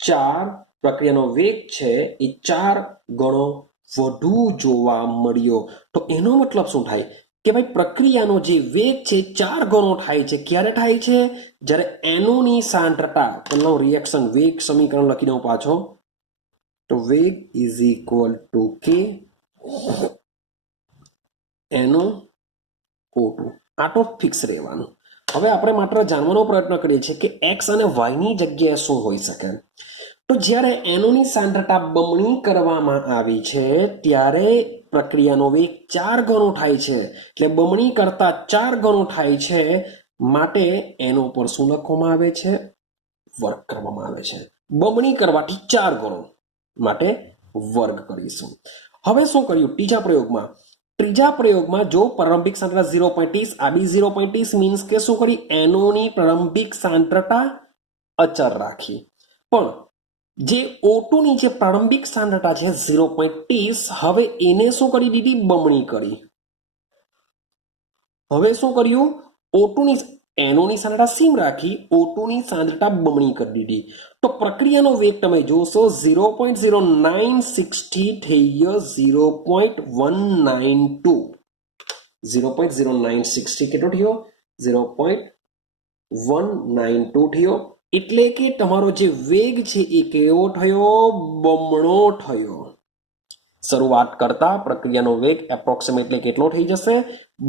4. પ્રક્રિયાનો વેગ છે એ 4 ગણો વધુ જોવા મળ્યો. તો એનો મતલબ શું થાય કે ભાઈ પ્રક્રિયાનો જે વેગ છે 4 ગણો થાય છે. ક્યારે થાય છે? જ્યારે NOની સાંદ્રતા, પહેલા રિએક્શન વેગ સમીકરણ લખી દઉં પાછો, તો વેગ ઇઝ ઇક્વલ ટુ કે NO2. આ તો ફિક્સ રહેવાનું. હવે આપણે માત્ર જાણવાનો પ્રયત્ન કરીએ છીએ કે x અને y ની જગ્યાએ શું હોઈ શકે. તો જ્યારે NOની સાંદ્રતા બમણી કરવામાં આવી છે ત્યારે પ્રક્રિયાનો વેગ 4 ગણો થાય છે. એટલે બમણી કરતા 4 ગણો થાય છે, માટે NO પર શું લખવામાં આવે છે? વર્ગ કરવામાં આવે છે. બમણી કરવાથી 4 ગણો, માટે વર્ગ કરીશું. હવે શું કર્યું ત્રીજા પ્રયોગમાં? ત્રીજા પ્રયોગમાં જો પ્રારંભિક સાંદ્રતા 0.30, આ બી 0.30, મીન્સ કે શું કરી? NOની પ્રારંભિક સાંદ્રતા અચળ રાખી. પણ જે O2 ની જે પ્રારંભિક સાંદ્રતા છે 0.30, હવે એને શું કરી દીધી? બમણી કરી. હવે શું કર્યું? O2 ની NOની સાંદ્રતા સેમ રાખી, O2 ની સાંદ્રતા બમણી કરી દીધી. તો પ્રક્રિયાનો વેગ તમે જોશો 0.096 થી થઈ ગયો 0.192. 0.096 થી કેટલો થયો? 0.192 થયો. એટલે કે તમારો જે વેગ છે એ કેવો થયો? બમણો થયો. શરૂઆત કરતા પ્રક્રિયાનો વેગ એપ્રોક્સિમેટલી કેટલો થઈ જશે?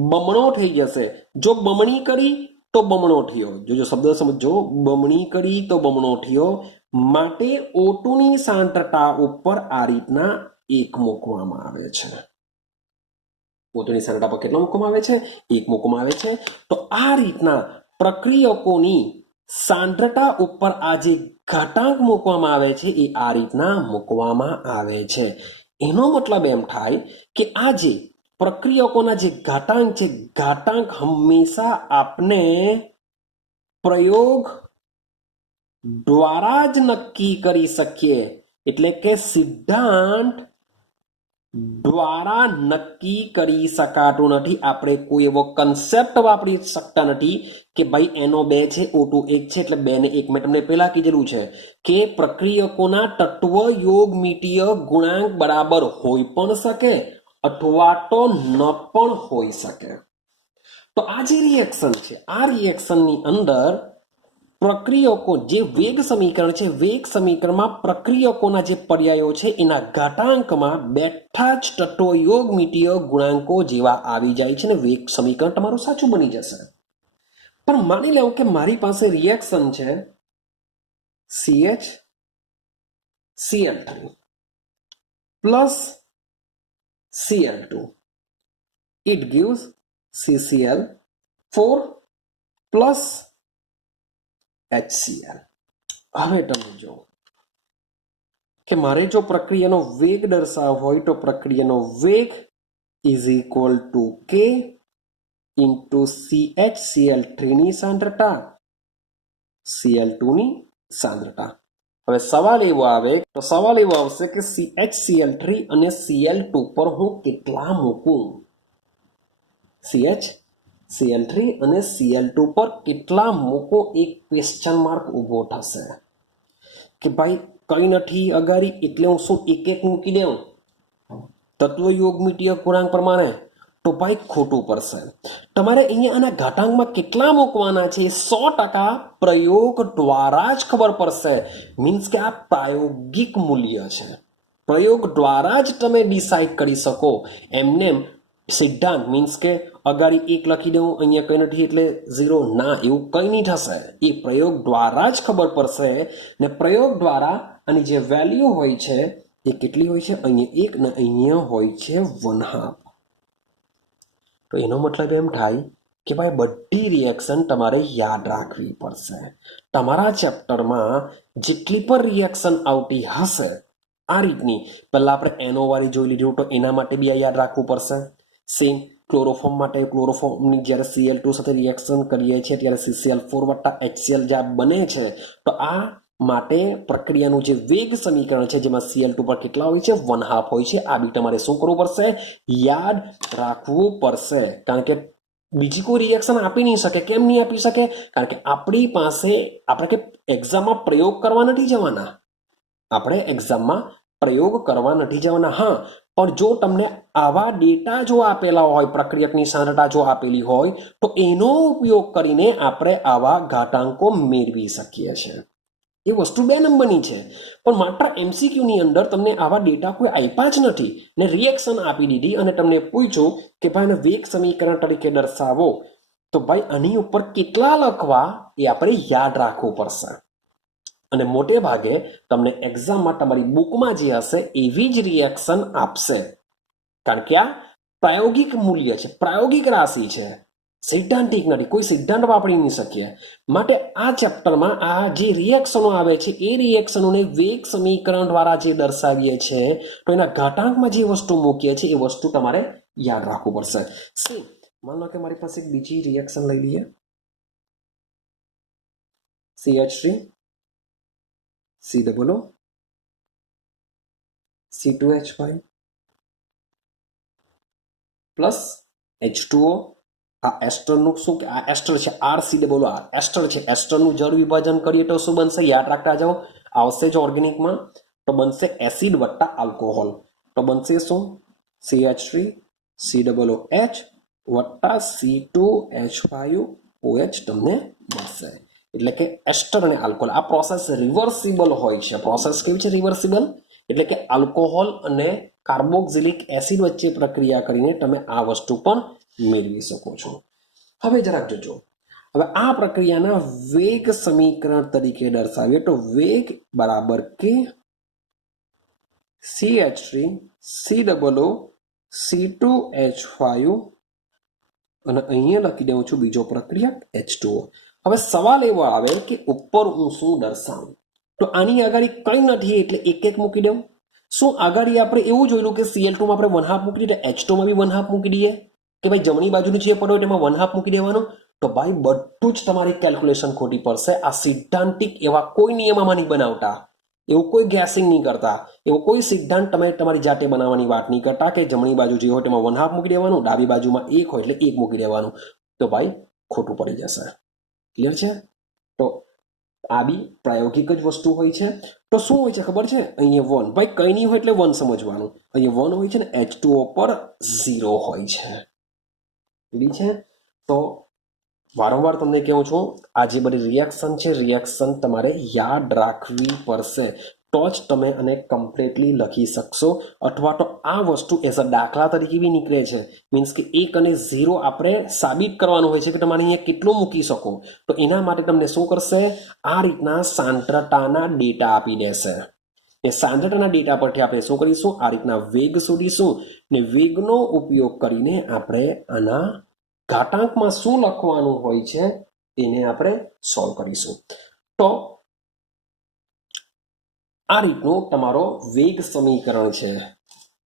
બમણો થઈ જશે. જો બમણી કરી તો બમણો થયો. જો શબ્દ સમજો, બમણી કરી તો બમણો થયો. માટે O2 ની સાંદ્રતા ઉપર આ રીતના 1 મૂકવામાં આવે છે. O2 ની સાંદ્રતા પર કેટલો મૂકવામાં આવે છે? 1 મૂકવામાં આવે છે. તો આ રીતના પ્રક્રિયકોની સાંદ્રતા ઉપર આ જે ઘાતાંક મૂકવામાં આવે છે એ આ રીતના મૂકવામાં આવે છે. એનો મતલબ એમ થાય કે આ જે પ્રક્રિયકોના જે ઘાતાંક છે, ઘાતાંક હંમેશા આપને પ્રયોગ દ્વારા જ નક્કી કરી શકીએ. એટલે કે સિદ્ધાંત દ્વારા નક્કી કરી શકાતું નથી. આપણે કોઈ એવો કન્સેપ્ટ વાપરી શકતા નથી કે ભાઈ એનો 2 છે, O2 1 છે એટલે 2 ને 1. મેં તમને પહેલા કીધેલું છે કે પ્રક્રિયકોના તત્વ યોગમિતીય ગુણાંક બરાબર હોઈ પણ શકે અથવા તો ન પણ હોઈ શકે. તો આ જે રિએક્શન છે, આ રિએક્શનની અંદર પ્રક્રિયકો જે વેગ સમીકરણ છે, વેગ સમીકરણમાં પ્રક્રિયકોના જે પર્યાયો છે એના ઘાતાંકમાં બેઠા જ તત્વો યોગમિતીય ગુણાંકો જેવા આવી જાય છે ને વેગ સમીકરણ તમારું સાચું બની જશે. પણ માની લેવું કે મારી પાસે રિએક્શન છે CH plus Cl2. It gives CCl4 plus HCl. હવે તમે જો કે મારે જો પ્રક્રિયાનો વેગ દર્શાવવો હોય તો પ્રક્રિયાનો વેગ is equal two K into CHCl3 ની સાંદ્રતા, Cl2 ની સાંદ્રતા. હવે સવાલ એવો આવશે કે CHCl3 અને Cl2 પર હું કેટલા મૂકું? CHCl3 અને Cl2 પર કેટલા મૂકો? એક ક્વેશ્ચન માર્ક ઊભો થશે કે ભાઈ કઈ નથી અગાડી એટલે હું શું એક મૂકી દઉં તત્વ યોગમિતીય ગુણાંક પ્રમાણે? તો ભાઈ ખોટું પડશે. તમારે અહીંયા આના ઘાતાંકમાં કેટલા મૂકવાના છે 100% પ્રયોગ દ્વારા જ ખબર પડશે. મીન્સ કે આ પ્રાયોગિક મૂલ્ય છે. પ્રયોગ દ્વારા જ તમે ડિસાઇડ કરી શકો. એમને સિદ્ધાંત મીન્સ કે અગાડી 1 લખી દઉં અહીંયા કંઈ નથી એટલે 0, ના, એવું કંઈ નહીં થશે. એ પ્રયોગ દ્વારા જ ખબર પડશે. ને પ્રયોગ દ્વારા આની જે વેલ્યુ હોય છે એ કેટલી હોય છે? અહીંયા 1 ને અહીંયા હોય છે 1/2. તો એનો મતલબ એમ થાય કે ભાઈ બધી રિએક્શન તમારે યાદ રાખવી પડશે. તમારા ચેપ્ટરમાં જેટલી પણ રિએક્શન આવતી હશે આ રીતની, પહેલા આપણે NO વાળી જોઈ લીધું તો એના માટે બી આ યાદ રાખવું પડશે. સેમ ક્લોરોફોર્મ માટે, ક્લોરોફોર્મની જ્યારે Cl2 સાથે રિએક્શન કરીએ છીએ ત્યારે CCl4 વત્તા HCl જે બને છે, તો આ માટે પ્રક્રિયાનું જે વેગ સમીકરણ છે જેમાં Cl2 પર કેટલા હોય છે? 1/2 હોય છે. આ બી તમારે શું કરવું પડશે? યાદ રાખવું પડશે. કારણ કે બીજી કોઈ રિએક્શન આપી નહીં શકે. કેમ નહીં આપી શકે? કારણ કે આપણી પાસે આપણે કે એક્ઝામમાં પ્રયોગ કરવા નથી જવાના. હા, પણ જો તમને આવા ડેટા જો આપેલા હોય, પ્રક્રિયકની સાંદ્રતા જો આપેલી હોય તો એનો ઉપયોગ કરીને આપણે આવા ઘાતાંકો મેળવી શકીએ છીએ. એ વસ્તુ 2 નંબરની છે. પણ માત્ર MCQની અંદર તમને આવા ડેટા કોઈ આપ્યા જ નથી ને રિએક્શન આપી દીધી અને તમને પૂછ્યું કે ભાઈ એને વેગ સમીકરણ તરીકે દર્શાવો, તો ભાઈ આની ઉપર કેટલા લખવા એ આપણે યાદ રાખવું પડશે. અને મોટે ભાગે તમને એક્ઝામમાં તમારી બુકમાં જે હશે એવી જ રિએક્શન આપશે. કારણ કે આ પ્રાયોગિક મૂલ્ય છે, પ્રાયોગિક રાશિ છે, સૈદ્ધાંતિક નથી. કોઈ સિદ્ધાંત વાપરી નહીં શકીએ. માટે આ ચેપ્ટરમાં આ જે રિએક્શનો આવે છે એ રિએક્શનોને વેગ સમીકરણ દ્વારા જે દર્શાવીએ છીએ તો એના ઘાતાંકમાં જે વસ્તુ મૂકીએ છીએ એ વસ્તુ તમારે યાદ રાખવું પડશે. સેમ માનો કે મારી પાસે એક બીજી રિએક્શન લઈ લઈએ, CH3 COO C2H5 plus H2O. આ એસ્ટરનું શું કે આ એસ્ટર છે, RCOO એસ્ટર છે. એસ્ટરનું જળ વિભાજન કરીએ તો શું બનશે? યાદ રાખતા જાઓ. આવશે જો ઓર્ગેનિકમાં તો બનશે એસિડ વત્તા આલ્કોહોલ. તો બનશે શું? CH3 COOH વત્તા C2H5OH તમને મળશે. એટલે કે એસ્ટર અને આલ્કોહોલ. આ પ્રોસેસ રિવર્સિબલ હોય છે. પ્રોસેસ કેવી છે? રિવર્સિબલ. એટલે કે આલ્કોહોલ અને કાર્બોક્સિલિક એસિડ વચ્ચે પ્રક્રિયા કરીને તમે આ વસ્તુ પણ મેળવી શકો છો. હવે જરાક જોજો, હવે આ પ્રક્રિયાના વેગ સમીકરણ તરીકે દર્શાવીએ તો વેગ બરાબર કે CH3 COO C2H5 અને અહીંયા લખી દઉં છું બીજો પ્રક્રિયક H2O. હવે સવાલ એવો આવે કે ઉપર હું શું દર્શાવું, તો આની આગળ કંઈ નથી એટલે એક એક મૂકી દઉં. શું આગળ આપણે એવું જોયેલું કે Cl2 માં આપણે 1/2 મૂકી દઈએ, H2 માં બી 1/2 મૂકી દઈએ કે ભાઈ જમણી બાજુની જે પડો એમાં 1/2 મૂકી દેવાનું? તો ભાઈ બધું જ તમારી કેલ્ક્યુલેશન ખોટી પડશે. આ સિદ્ધાંતિક એવા કોઈ નિયમ આમાં નહીં બનાવતા, એવું કોઈ ગેસિંગ નહીં કરતા, એવો કોઈ સિદ્ધાંત તમે તમારી જાતે બનાવવાની વાત નહીં કરતા કે જમણી બાજુ જે હોય તેમાં 1/2 મૂકી દેવાનું, ડાબી બાજુમાં 1 હોય એટલે 1 મૂકી દેવાનું. તો ભાઈ ખોટું પડી જશે. ક્લિયર છે? તો આ બી પ્રાયોગિક જ વસ્તુ હોય છે. તો શું હોય છે ખબર છે? અહીંયા 1, ભાઈ કંઈ નહીં હોય એટલે 1 સમજવાનું. અહીંયા 1 હોય છે ને H2O પર 0 હોય છે. ઠીક છે? તો વારંવાર તમને કહું છું, આ જે બધી રિએક્શન છે, રિએક્શન તમારે યાદ રાખવી પડશે, તો જ તમે આને કમ્પ્લીટલી લખી શકશો. અથવા તો આ વસ્તુ એઝ અ દાખલા તરીકે બી નીકળે છે. મીન્સ કે 1 અને 0 આપણે સાબિત કરવાનું હોય છે કે તમારે અહીંયા કેટલું મૂકી શકો. તો એના માટે તમને શું કરશે, આ રીતના સાંદ્રતાના ડેટા આપી દેશે. એ સાંદ્રતાના ડેટા પરથી આપણે શું કરીશું, આ રીતના વેગ શોધીશું ને વેગનો ઉપયોગ કરીને આપણે આના ઘાતાંકમાં શું લખવાનું હોય છે એને આપણે સોલ્વ કરીશું. તો આ રીતનું તમારો વેગ સમીકરણ છે.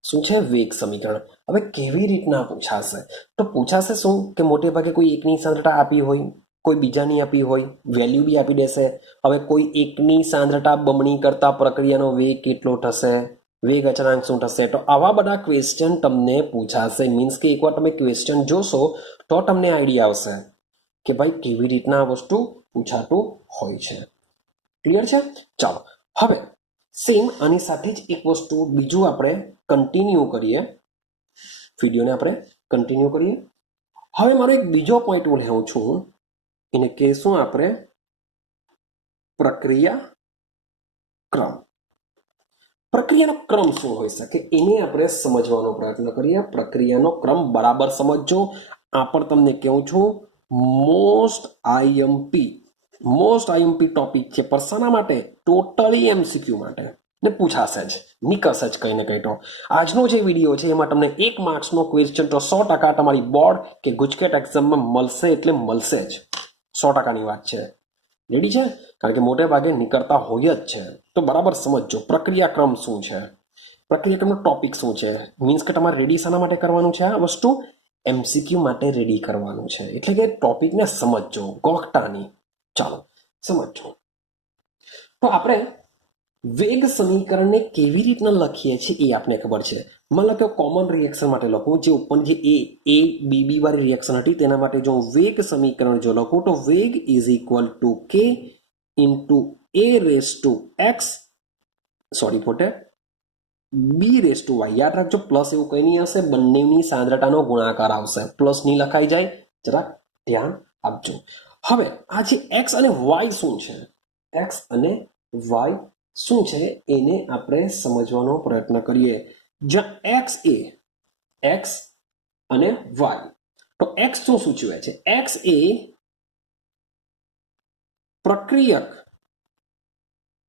શું છે? વેગ સમીકરણ. હવે કેવી રીતના પૂછાશે? તો પૂછાશે શું કે મોટે ભાગે કોઈ એકની સાંદ્રતા આપી હોય, કોઈ બીજાની આપી હોય, વેલ્યુ બી આપી દેશે. હવે કોઈ એકની સાંદ્રતા બમણી કરતા પ્રક્રિયાનો વેગ કેટલો થશે, વેગ અચળાંક શું થશે? તો આવા બધા ક્વેશ્ચન તમને પૂછાશે. મીન્સ કે એકવાર તમે ક્વેશ્ચન જોશો તો તમને આઈડિયા આવશે કે ભાઈ કેવી રીતના આ વસ્તુ પૂછાતું હોય છે. ક્લિયર છે? ચાલો હવે સેમ આની સાથે જ એક વસ્તુ બીજું આપણે કન્ટિન્યુ કરીએ, વિડીયોને આપણે કન્ટિન્યુ કરીએ. હવે મારો એક બીજો પોઈન્ટ હું લેવું છું, એને કહેશું આપણે પ્રક્રિયા ક્રમ. પ્રક્રિયાનો ક્રમ શું હોઈ શકે એને આપણે સમજવાનો પ્રયત્ન કરીએ. પ્રક્રિયાનો ક્રમ બરાબર સમજજો. આ પણ તમને કહું છું, મોસ્ટ આઈએમપી ટોપિક છે. પર શાના માટે? ટોટલી MCQ માટે ને પૂછાશે જ, નીકળશે જ કંઈ ને કંઈ. તો આજનો જે વિડીયો છે એમાં તમને 1 માર્ક્સનો ક્વેશ્ચન તો 100% તમારી બોર્ડ કે ગુજકેટ એક્ઝામમાં મળશે એટલે મળશે જ. 100%ની વાત છે. રેડી છે? કારણ કે મોટે ભાગે નીકળતા હોય જ છે. તો બરાબર સમજજો પ્રક્રિયાક્રમ શું છે, પ્રક્રિયાક્રમનો ટોપિક શું છે. મીન્સ કે તમારે રેડી શાના માટે કરવાનું છે? આ વસ્તુ MCQ માટે રેડી કરવાનું છે. એટલે કે ટોપિકને સમજજો, ગોખતાની. ચાલો સમજજો. તો આપણે વેગ સમીકરણને કેવી રીતના લખીએ છીએ એ આપણે ખબર છે. મને કે કોમન રિએક્શન માટે લખું, જે ઉપર જે એ બી વાળી રિએક્શન હતી તેના માટે જો વેગ સમીકરણ જો લખું તો વેગ is equal to k into a raise to x, sorry ફોટે બી રેસ ટુ વાય. યાદ રાખજો, પ્લસ એવું કંઈ નહીં હશે, બંનેની સાંદ્રતાનો ગુણાકાર આવશે. પ્લસ નહીં લખાઈ જાય, જરાક ધ્યાન આપજો. હવે આ જે એક્સ અને વાય શું છે, એક્સ અને વાય શું છે એને આપણે સમજવાનો પ્રયત્ન કરીએ. જ્યાં એક્સ અને વાય, તો એક્સ શું સૂચવે છે? એક્સ એ પ્રક્રિયક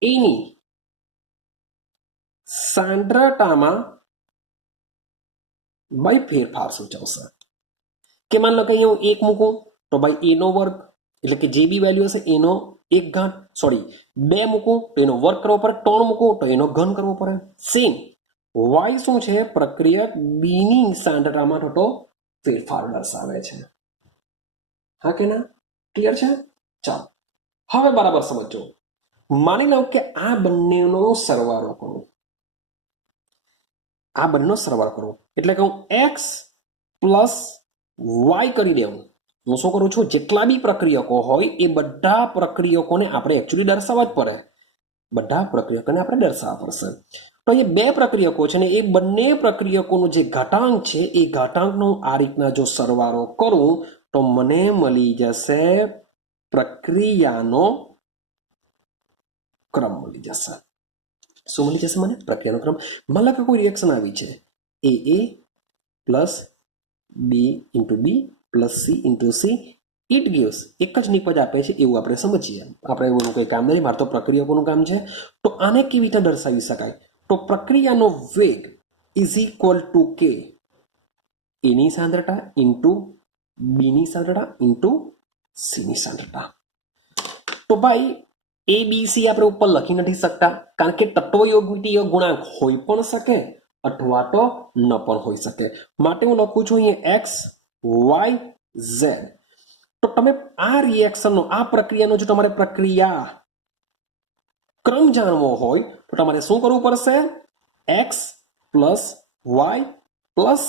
એની સાંદ્રતામાં ભાઈ ફેરફાર સૂચવશે. કે માન લો કે અહીંયા હું 1 મૂકું તો ભાઈ a નો વર્ગ, એટલે કે જે બી વેલ્યુ હશે એનો 1 ઘાત, સોરી 2 મૂકું તો એનો વર્ગ કરવો પડે, 3 મૂકું તો એનો ઘન કરવો પડે. સેમ વાય શું છે? પ્રક્રિયક બી ની સાંદ્રતામાં થતો ફેરફાર દર્શાવે છે. હા કે ના? ક્લિયર છે? ચાલો હવે બરાબર સમજો. માની લો કે આ બંનેનો સરવાળો કરું, આ બંનેનો સરવાળો કરું એટલે કે હું એક્સ પ્લસ વાય કરી દેવું. હું શું કરું છું? જેટલા બી પ્રક્રિયકો હોય એ બધા પ્રક્રિયકોને આપણે એકચ્યુઅલી દર્શાવવા જ પડે. બધા પ્રક્રિયકોને આપણે દર્શાવવા પડશે. તો એ 2 પ્રક્રિયકો છે ને એ બંને પ્રક્રિયકોનું જે ઘાતાંક છે એ ઘાતાંકનો આ રીતના જો સરવાળો કરું તો મને મળી જશે પ્રક્રિયાનો ક્રમ મળી જશે. શું મળી જશે મને? પ્રક્રિયાનો ક્રમ. માની લો કે કોઈ રિએક્શન આવી છે, A plus B into B plus C into C, it gives, એક જ નિપજ આપે છે એવું આપણે સમજીએ. આપણે એવું કંઈ કામ નથી, મારે તો પ્રક્રિયકોનું કામ છે. તો આને કેવી રીતે દર્શાવી શકાય? તો પ્રક્રિયાનો વેગ ઇઝ ઇક્વલ ટુ કે એની સાંદ્રતા ઇન્ટુ બીની સાંદ્રતા ઇન્ટુ સીની સાંદ્રતા. તો ભાઈ એ બી સી આપણે ઉપર લખી નથી શકતા, કારણ કે તત્વયોગિતીય ગુણાંક હોઈ પણ શકે અથવા તો ન પણ હોઈ શકે. માટે હું લખું છું અહીંયા એક્સ વાય ઝેડ. તો તમે આ રિએક્શનનો, આ પ્રક્રિયાનો જો તમારે પ્રક્રિયા ક્રમ જાણવો હોય તો તમારે શું કરવું પડશે? X plus y plus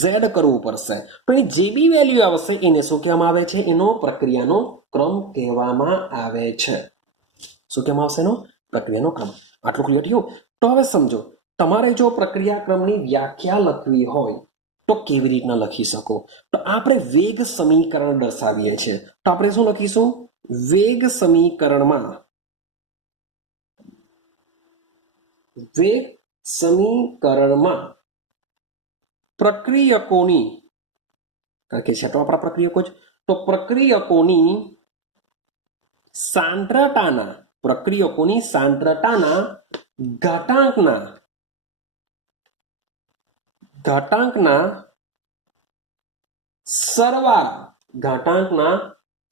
z કરવું પડશે. તો એની જે બી વેલ્યુ આવશે એને શું કહેવામાં આવે છે? એનો પ્રક્રિયાનો ક્રમ કહેવામાં આવે છે. શું કહેવામાં આવશે? એનો પ્રક્રિયાનો ક્રમ. આટલું ક્લિયર થયું? તો હવે સમજો, તમારે જો પ્રક્રિયા ક્રમની વ્યાખ્યા લખવી હોય તો કેવી રીતના લખી શકો? તો આપણે વેગ સમીકરણ દર્શાવીએ છીએ. તો આપણે શું લખીશું? વેગ સમીકરણમાં પ્રક્રિયકોની, કારણ કે છે તો આપણા પ્રક્રિયકો જ, તો પ્રક્રિયકોની સાંદ્રતાના ઘાતાંકના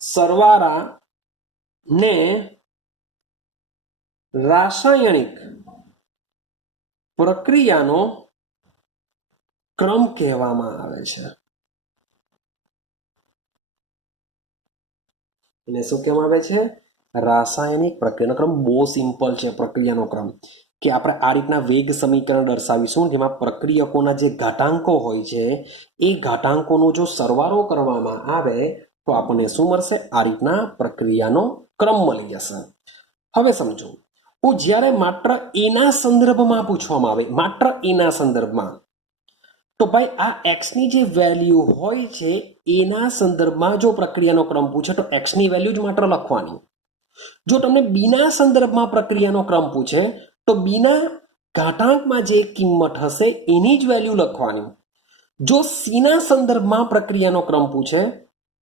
સરવાળા ને રાસાયણિક પ્રક્રિયાનો ક્રમ કહેવામાં આવે છે. એને શું કહેવામાં આવે છે? રાસાયણિક પ્રક્રિયાનો ક્રમ. બહુ સિમ્પલ છે પ્રક્રિયાનો ક્રમ, કે આપણે આ રીતના વેગ સમીકરણ દર્શાવીશું, જેમાં પ્રક્રિયકોના જે ઘાતાંકો હોય છે એ ઘાતાંકોનો જો સરવાળો કરવામાં આવે તો આપણને શું મળશે? આ રીતના પ્રક્રિયાનો ક્રમ મળી જશે. હવે સમજો, હું જ્યારે માત્ર એના સંદર્ભમાં પૂછવામાં આવે, માત્ર એના સંદર્ભમાં, તો ભાઈ આ એક્સની જે વેલ્યુ હોય છે એના સંદર્ભમાં જો પ્રક્રિયાનો ક્રમ પૂછે તો એક્સની વેલ્યુ જ માત્ર લખવાની. જો તમને બીના સંદર્ભમાં પ્રક્રિયાનો ક્રમ પૂછે તો બીના ઘાતાંકમાં જે કિંમત હશે એની જ વેલ્યુ લખવાની. જો સીના સંદર્ભમાં પ્રક્રિયાનો ક્રમ પૂછે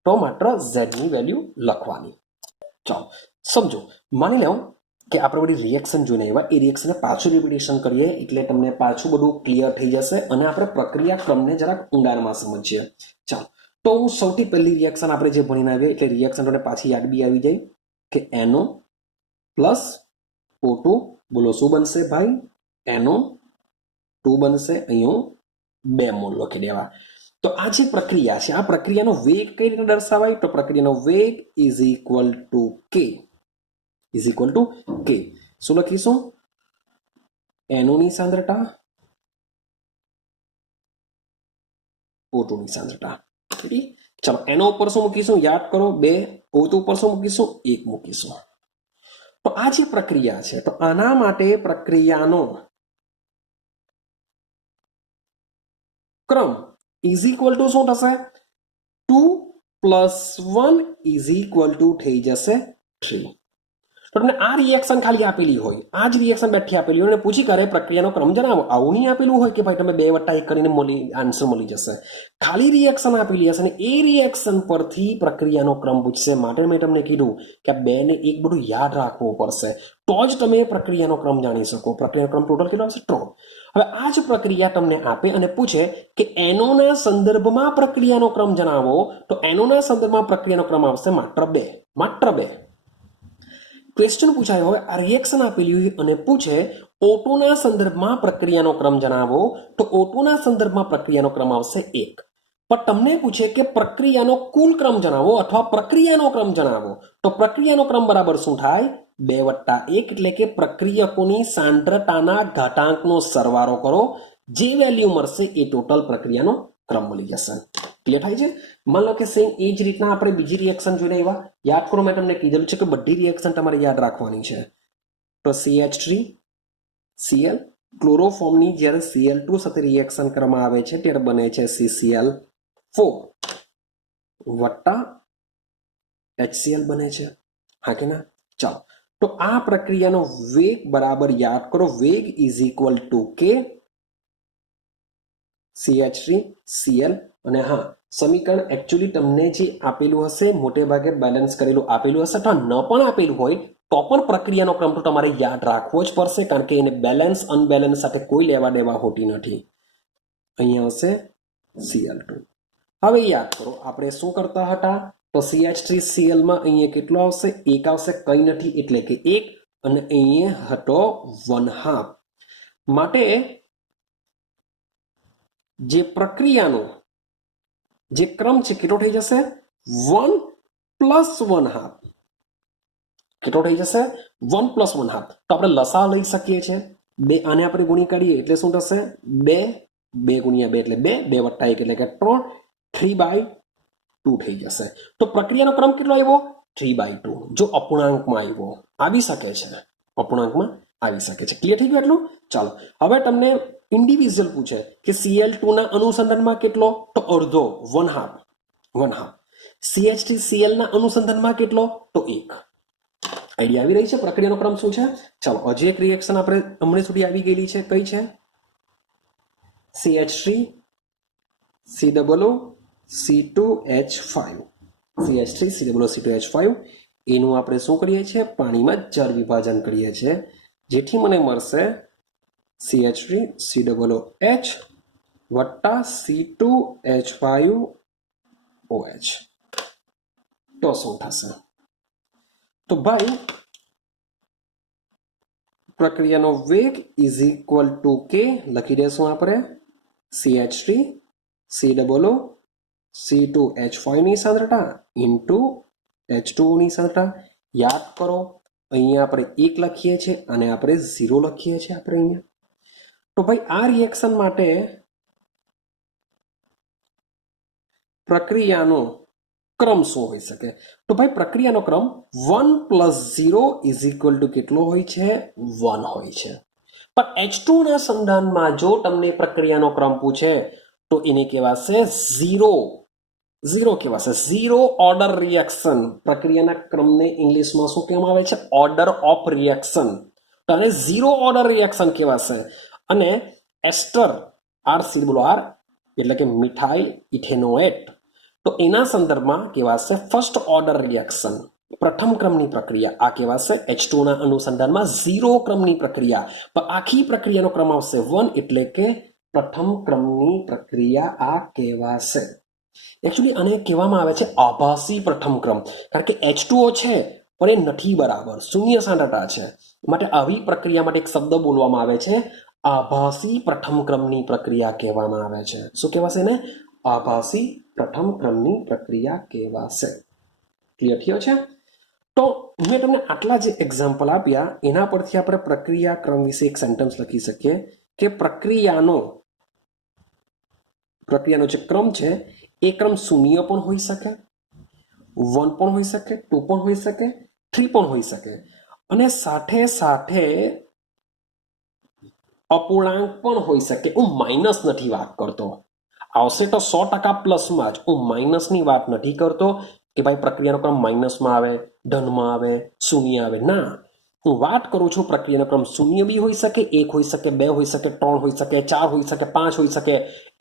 તો માત્ર ઝેડની વેલ્યુ લખવાની. ચાલો સમજો, માની લો કે આપણે બધી રિએક્શન જોઈને આવ્યા, એ રિએક્શનને પાછું રિપીટેશન કરીએ એટલે તમને પાછું બધું ક્લિયર થઈ જશે અને આપણે પ્રક્રિયા ક્રમને જરાક ઊંડાણમાં સમજીએ. ચાલો, તો હું સૌથી પહેલી રિએક્શન આપણે જે ભણીને આવીએ એટલે રિએક્શન પાછી યાદ બી આવી જાય કે NO પ્લસ O2, બોલો શું બનશે ભાઈ? NO2 બનશે. અહીંયા 2 મોલ લખી દેવા. તો આ જે પ્રક્રિયા છે, આ પ્રક્રિયાનો વેગ કઈ રીતે દર્શાવાય? તો પ્રક્રિયાનો વેગ ઇઝ ઇક્વલ ટુ કે. શું લખીશું? NO ની સાંદ્રતા, O2 ની સાંદ્રતા. ચલો, NO ઉપર શું મૂકીશું? યાદ કરો, 2. O2 ઉપર શું મૂકીશું? 1 મૂકીશું. તો આ જે પ્રક્રિયા છે, તો આના માટે પ્રક્રિયાનો ક્રમ ઇઝ ઇક્વલ ટુ શું થશે? 2 + 1 ઇઝ ઇક્વલ ટુ થઈ જશે 3. તો તમને આ રિએક્શન ખાલી આપેલી હોય, આ જ રિએક્શન બેઠી આપેલી હોય અને પૂછી કરે પ્રક્રિયાનો ક્રમ જણાવો. આવું નહીં આપેલું હોય કે ભાઈ તમે 2 + 1 કરીને આન્સર મળી જશે. ખાલી રિએક્શન આપેલી હશે અને એ રિએક્શન પરથી પ્રક્રિયાનો ક્રમ પૂછશે. માટે મેં તમને કીધું કે આ 2 ને 1 બધું યાદ રાખવું પડશે, તો જ તમે પ્રક્રિયાનો ક્રમ જાણી શકો. પ્રક્રિયાનો ક્રમ ટોટલ કેટલો આવશે? 3. હવે આ જ પ્રક્રિયા તમને આપે અને પૂછે કે NO ના સંદર્ભમાં પ્રક્રિયાનો ક્રમ જણાવો, તો NO ના સંદર્ભમાં પ્રક્રિયાનો ક્રમ આવશે માત્ર 2. ક્વેશ્ચન પૂછાયો હોય, આ રિએક્શન આપેલી હોય અને પૂછે O2 ના સંદર્ભમાં પ્રક્રિયાનો ક્રમ જણાવો, તો O2 ના સંદર્ભમાં પ્રક્રિયાનો ક્રમ આવશે 1. પણ તમને પૂછે કે પ્રક્રિયાનો કુલ ક્રમ જણાવો અથવા પ્રક્રિયાનો ક્રમ જણાવો, તો પ્રક્રિયાનો ક્રમ બરાબર શું થાય? 2 + 1, એટલે કે પ્રક્રિયકોની સાંદ્રતાના ઘાતાંકનો સરવાળો કરો, જે વેલ્યુ મળશે એ ટોટલ પ્રક્રિયાનો ક્રમ મળી જશે. ક્લિયર થાય છે? માન લો કે સેમ એ જ રીતના આપણે બીજી રિએક્શન જોઈને આવ્યા. યાદ કરો, મેં તમને કીધેલું છે કે બધી રિએક્શન તમારે યાદ રાખવાની છે. તો CH3Cl, ક્લોરોફોર્મની જ્યારે Cl2 સાથે રિએક્શન કરવામાં આવે છે ત્યારે બને છે CCl4 વત્તા HCl બને છે. હા કે ના? ચાલો, તો આ પ્રક્રિયાનો વેગ બરાબર યાદ કરો, વેગ ઇઝ ઇક્વલ ટુ કે CH3Cl. અને હા, સમીકરણ એકચ્યુઅલી તમને જે આપેલું હશે મોટે ભાગે બેલેન્સ કરેલું આપેલું હશે, અથવા ન પણ આપેલું હોય તો પણ પ્રક્રિયાનો ક્રમ તો તમારે યાદ રાખવો જ પડશે, કારણ કે એને બેલેન્સ અનબેલેન્સ સાથે કોઈ લેવા દેવા હોતી નથી. અહીંયા હશે Cl2. હવે યાદ કરો આપણે શું કરતા હતા, તો CH3Cl માં અહીંયા કેટલો આવશે, 1 આવશે, કંઈ નથી એટલે કે 1, અને અહીંયા હતો 1/2. માટે જે પ્રક્રિયાનો જે ક્રમ છે કેટલો થઈ જશે, 1 + 1/2. કેટલો થઈ જશે, 1 + 1/2. તો આપણે લસા લઈ શકીએ છીએ, બે આને આપણે ગુણી કરીએ એટલે શું થશે, 2 2 × 2 એટલે 2, 2 + 1 એટલે કે 3, 3/2 થઈ જશે. તો પ્રક્રિયાનો ક્રમ કેટલો આવ્યો, 3/2. જો અપૂર્ણાંકમાં આવ્યો, આવી શકે છે, અપૂર્ણાંકમાં આવી શકે છે. ક્લિયર થઈ ગયું એટલું? ચાલો હવે તમને ઇન્ડિવિજ્યુઅલ પૂછે કે Cl2 ના અનુસંધાનમાં કેટલો, તો અડધો, 1/2. CH3Cl ના અનુસંધાનમાં કેટલો, તો 1. આઈડિયા આવી રહી છે પ્રક્રિયાનો ક્રમ શું છે? ચાલો હજી એક રિએક્શન આપણે હમણાં સુધી આવી ગયેલી છે, કઈ છે, CH3COO-C2H5. CH3COO-C2H5 એનું આપણે શું કરીએ છીએ, પાણીમાં જળ વિભાજન કરીએ છીએ, જેથી મને મળશે CH3COOH વત્તા C2H5OH. તો શું થશે, તો ભાઈ પ્રક્રિયાનો વેગ ઇઝ ઇક્વલ ટુ કે લખી દેશું આપણે CH3COO-C2H5 ની સાંદ્રતા ઇન્ટુ H2O ની સાંદ્રતા. યાદ કરો અહીંયા આપણે 1 લખીએ છીએ અને આપણે 0 લખીએ છીએ આપણે અહીંયા. તો ભાઈ આ રિએક્શન માટે પ્રક્રિયાનો ક્રમ શું હોઈ શકે, તો ભાઈ પ્રક્રિયાનો ક્રમ 1 + 0 = કેટલો હોય છે, 1 હોય છે. પણ H2 ના સંધાનમાં જો તમને પ્રક્રિયાનો ક્રમ પૂછે તો એને કહેવાશે 0 કહેવાશે, 0 ઓર્ડર રિએક્શન. પ્રક્રિયાના ક્રમને ઇંગ્લિશમાં શું કહેવામાં આવે છે, ઓર્ડર ઓફ રિએક્શન. તો આને 0 ઓર્ડર રિએક્શન કહેવાશે. અને એસ્ટર R એટલે કે મીઠાઈ ઇથેનોએટ, તો એના સંદર્ભમાં કહેવાશે ફર્સ્ટ ઓર્ડર રિએક્શન, પ્રથમ ક્રમની પ્રક્રિયા. આ કહેવાશે H2 ના અનુસંધાનમાં 0 ક્રમની પ્રક્રિયા. પણ આખી પ્રક્રિયાનો ક્રમ આવશે 1, એટલે કે પ્રથમ ક્રમની પ્રક્રિયા આ કહેવાશે. એકચ્યુઅલી આને કહેવામાં આવે છે આભાસી પ્રથમ ક્રમ, કારણ કે H2O છે પણ એ નથી બરાબર, શૂન્ય સાંદ્રતા છે. માટે આવી પ્રક્રિયા માટે એક શબ્દ બોલવામાં આવે છે, આભાસી પ્રથમ ક્રમની પ્રક્રિયા કહેવામાં આવે છે. શું કહેવાશે એને, આભાસી પ્રથમ ક્રમની પ્રક્રિયા કહેવાશે. ક્લિયર થયો છે? તો મેં તમને આટલા જે એક્ઝામ્પલ આપ્યા એના પરથી આપણે પ્રક્રિયા ક્રમ વિશે એક સેન્ટેન્સ લખી શકીએ કે પ્રક્રિયાનો જે ક્રમ છે એ ક્રમ શૂન્ય પણ હોઈ શકે, 1 પણ હોઈ શકે, 2 પણ હોઈ શકે, 3 પણ હોઈ શકે, અને સાથે સાથે અપૂર્ણાંક પણ હોઈ શકે. હું માઇનસ નથી વાત કરતો, આવશે તો 100% પ્લસમાં જ, હું માઇનસની વાત નથી કરતો કે ભાઈ પ્રક્રિયાનો ક્રમ માઇનસમાં આવે, ધનમાં આવે, શૂન્ય આવે. ના, હું વાત કરું છું પ્રક્રિયાનો ક્રમ શૂન્ય બી હોઈ શકે, 1 હોઈ શકે, 2 હોઈ શકે, 3 હોઈ શકે, 4 હોઈ શકે, 5 હોઈ શકે,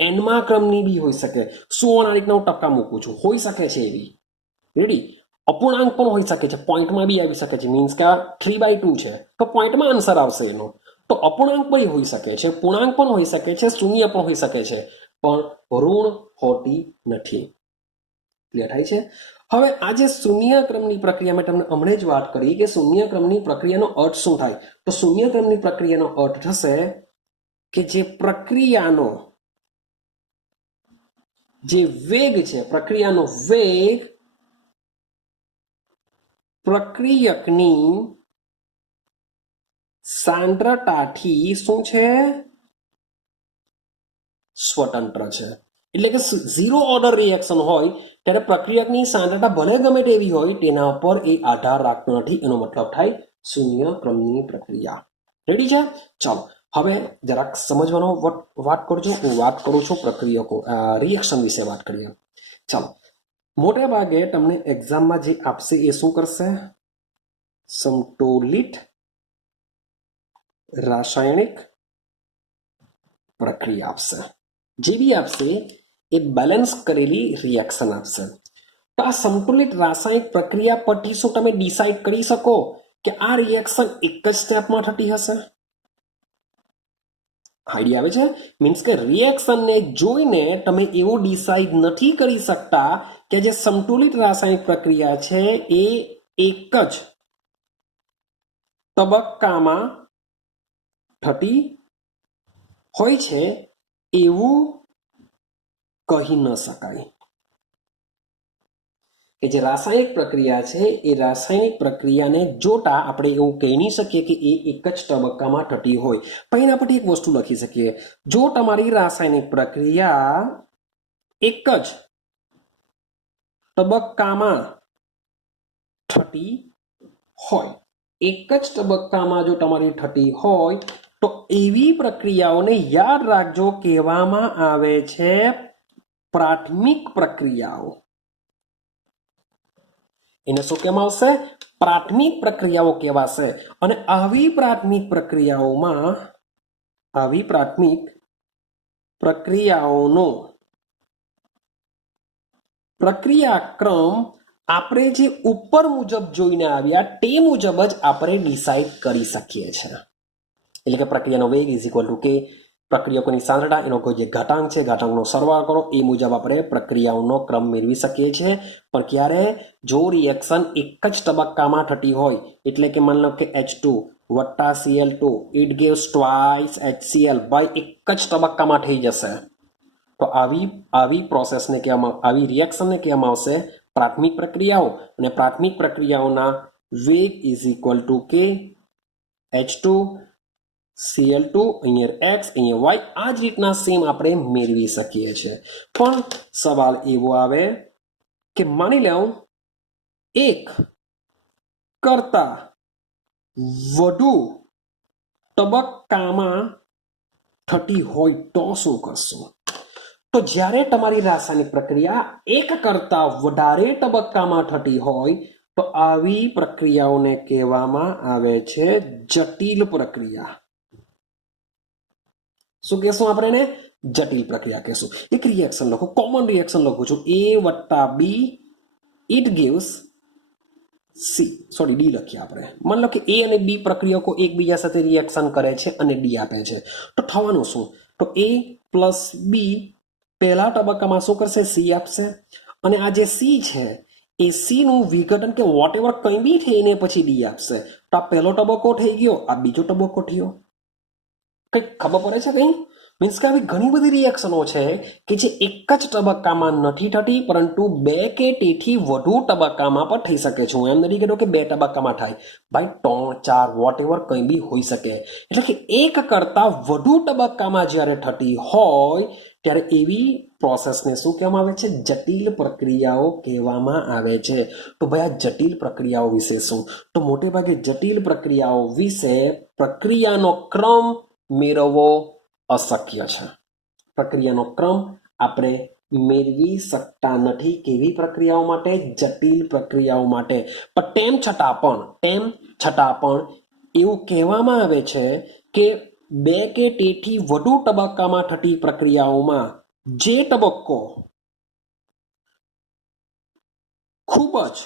એનમાં ક્રમની બી હોઈ શકે. શું આ રીતના હું ટપકા મૂકું છું, હોઈ શકે છે એવી. રેડી? અપૂર્ણાંક પણ હોઈ શકે છે, પોઈન્ટમાં બી આવી શકે છે. મીન્સ કે 3/2 છે તો પોઈન્ટમાં આન્સર આવશે એનો. તો અપૂર્ણાંક પણ હોઈ શકે છે, પૂર્ણાંક પણ હોઈ શકે છે, શૂન્ય પણ હોઈ શકે છે, પણ ઋણ હોતી નથી. ક્લિયર થાય છે? હવે આ જે શૂન્ય ક્રમની પ્રક્રિયા મેં તમને હમણાં જ વાત કરી કે શૂન્ય ક્રમની પ્રક્રિયાનો અર્થ શું થાય, તો શૂન્ય ક્રમની પ્રક્રિયાનો અર્થ થશે કે જે પ્રક્રિયાનો જે વેગ છે, પ્રક્રિયાનો વેગ પ્રક્રિયકની સાંદ્રતાથી શું છે, સ્વતંત્ર છે. એટલે કે 0 ઓર્ડર રિએક્શન હોય ત્યારે પ્રક્રિયકની સાંદ્રતા ભલે ગમે તેવી હોય તેના પર એ આધાર રાખતો નથી. એનો મતલબ થાય શૂન્ય ક્રમની પ્રક્રિયા. રેડી છે? ચાલો હવે જરાક સમજવાનો વાત કરજો. હું વાત કરું છું પ્રક્રિયકો રિએક્શન વિશે વાત કરીએ. ચાલો, મોટે ભાગે તમને એક્ઝામમાં જે આપશે એ શું કરશે, સમતોલિત રાસાયણિક પ્રક્રિયા આપશે. જે બી આપશે એ બેલેન્સ કરેલી રિએક્શન આપશે. તો આ સમતુલિત રાસાયણિક પ્રક્રિયા પરથી શું તમે ડિસાઇડ કરી શકો કે આ રિએક્શન એક જ સ્ટેપમાં થતી હશે? આઈડિયા આવે છે? મીન્સ કે રિએક્શનને જોઈને તમે એવું ડિસાઇડ નથી કરી શકતા કે જે સમતુલિત રાસાયણિક પ્રક્રિયા છે એ એક જ તબક્કામાં થતી હોય છે એવું કહી ન શકાય. કે જે રાસાયણિક પ્રક્રિયા છે એ રાસાયણિક પ્રક્રિયાને જોતા આપણે એવું કહી નહીં શકીએ કે એ એક જ તબક્કામાં થતી હોય. પણ એના પરથી એક વસ્તુ લખી શકીએ, જો તમારી રાસાયણિક પ્રક્રિયા એક જ તબક્કામાં થતી હોય, એક જ તબક્કામાં જો તમારી થતી હોય તો એવી પ્રક્રિયાઓને યાદ રાખજો કહેવામાં આવે છે પ્રાથમિક પ્રક્રિયાઓ. એને શું કહેવામાં આવશે? પ્રાથમિક પ્રક્રિયાઓ કહેવાશે. અને આવી પ્રાથમિક પ્રક્રિયાઓનો પ્રક્રિયાક્રમ આપણે જે ઉપર મુજબ જોઈને આવ્યા તે મુજબ જ આપણે ડિસાઇડ કરી શકીએ છીએ. એટલે કે પ્રક્રિયાનો વેગ ઇઝ ઇક્વલ ટુ કે પ્રક્રિયકોની સાંદ્રતા, એનો કોઈ જે ઘાતાંક છે ઘાતાંકનો સરવાળો કરો, એ મુજબ આપણે પ્રક્રિયાઓનો ક્રમ મેળવી શકીએ છીએ. પણ ક્યારે? જો રિએક્શન એક જ તબક્કામાં થતી હોય, એટલે કે માની લો કે H2 વત્તા Cl2 it gives twice HCl by એક જ તબક્કામાં થઈ જશે, તો આવી પ્રોસેસને કહેવામાં, આવી રિએક્શનને કહેવામાં આવશે પ્રાથમિક પ્રક્રિયાઓ. અને પ્રાથમિક પ્રક્રિયાઓના વેગ ઇઝ ઇક્વલ ટુ કે H2 Cl2, અહીંયા x, અહીંયા y, આ જ રીતના સેમ આપણે મેળવી શકીએ છીએ. પણ સવાલ એવો આવે કે માની લો એક કરતા વધુ તબક્કામાં થતી હોય તો શું કરશું? તો જ્યારે તમારી રાસાયણિક પ્રક્રિયા એક કરતા વધારે તબક્કામાં થતી હોય તો આવી પ્રક્રિયાઓને કહેવામાં આવે છે જટિલ પ્રક્રિયા. શું કહેશું આપણે એને? જટિલ પ્રક્રિયા કહેશું. એક રિએક્શન લખો, કોમન રિએક્શન લખું છું, A વત્તા B it gives C, sorry D લખીએ આપણે. માની લો કે A અને B પ્રક્રિયકો એકબીજા સાથે રિએક્શન કરે છે અને D આપે છે, તો થવાનું શું? તો A પ્લસ B પહેલા તબક્કામાં શું કરશે? C આપશે. અને આ જે C છે એ C નું વિઘટન કે વોટ એવર કંઈ બી થઈને પછી D આપશે. તો આ પહેલો તબક્કો થઈ ગયો, આ બીજો તબક્કો થયો. કંઈક ખબર પડે છે કંઈ? મીન્સ કે આવી ઘણી બધી રિએક્શનો છે કે જે એક જ તબક્કામાં નથી થતી, પરંતુ બે કે તેથી વધુ તબક્કામાં પણ થઈ શકે છે. હું એમ નથી કહેતો કે બે તબક્કામાં થાય, ભાઈ 3, 4 વોટ એવર કંઈ બી હોઈ શકે. એટલે કે એક કરતા વધુ તબક્કામાં જ્યારે થતી હોય ત્યારે એવી પ્રોસેસને શું કહેવામાં આવે છે? જટિલ પ્રક્રિયાઓ કહેવામાં આવે છે. તો ભાઈ આ જટિલ પ્રક્રિયાઓ વિશે શું? તો મોટે ભાગે જટિલ પ્રક્રિયાઓ વિશે પ્રક્રિયાનો ક્રમ મેળવવો અશક્ય છે. પ્રક્રિયાનો ક્રમ આપણે મેળવી શકતા નથી. કેવી પ્રક્રિયાઓ માટે? જટિલ પ્રક્રિયાઓ માટે. પણ તેમ છતાં પણ એવું કહેવામાં આવે છે કે બે કે તેથી વધુ તબક્કામાં થતી પ્રક્રિયાઓમાં જે તબક્કો ખૂબ જ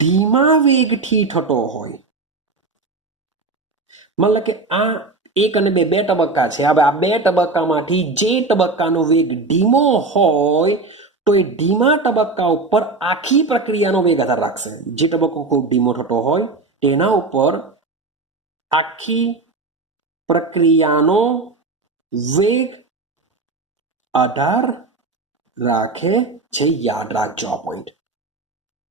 ધીમા વેગથી થતો હોય, માની લો કે આ 1 અને 2 બે તબક્કા છે. હવે આ બે તબક્કામાંથી જે તબક્કાનો વેગ ધીમો હોય તો એ ધીમા તબક્કા ઉપર આખી પ્રક્રિયાનો વેગ આધાર રાખશે. જે તબક્કો ખૂબ ધીમો થતો હોય તેના ઉપર આખી પ્રક્રિયાનો વેગ આધાર રાખે છે. યાદ રાખજો આ પોઈન્ટ,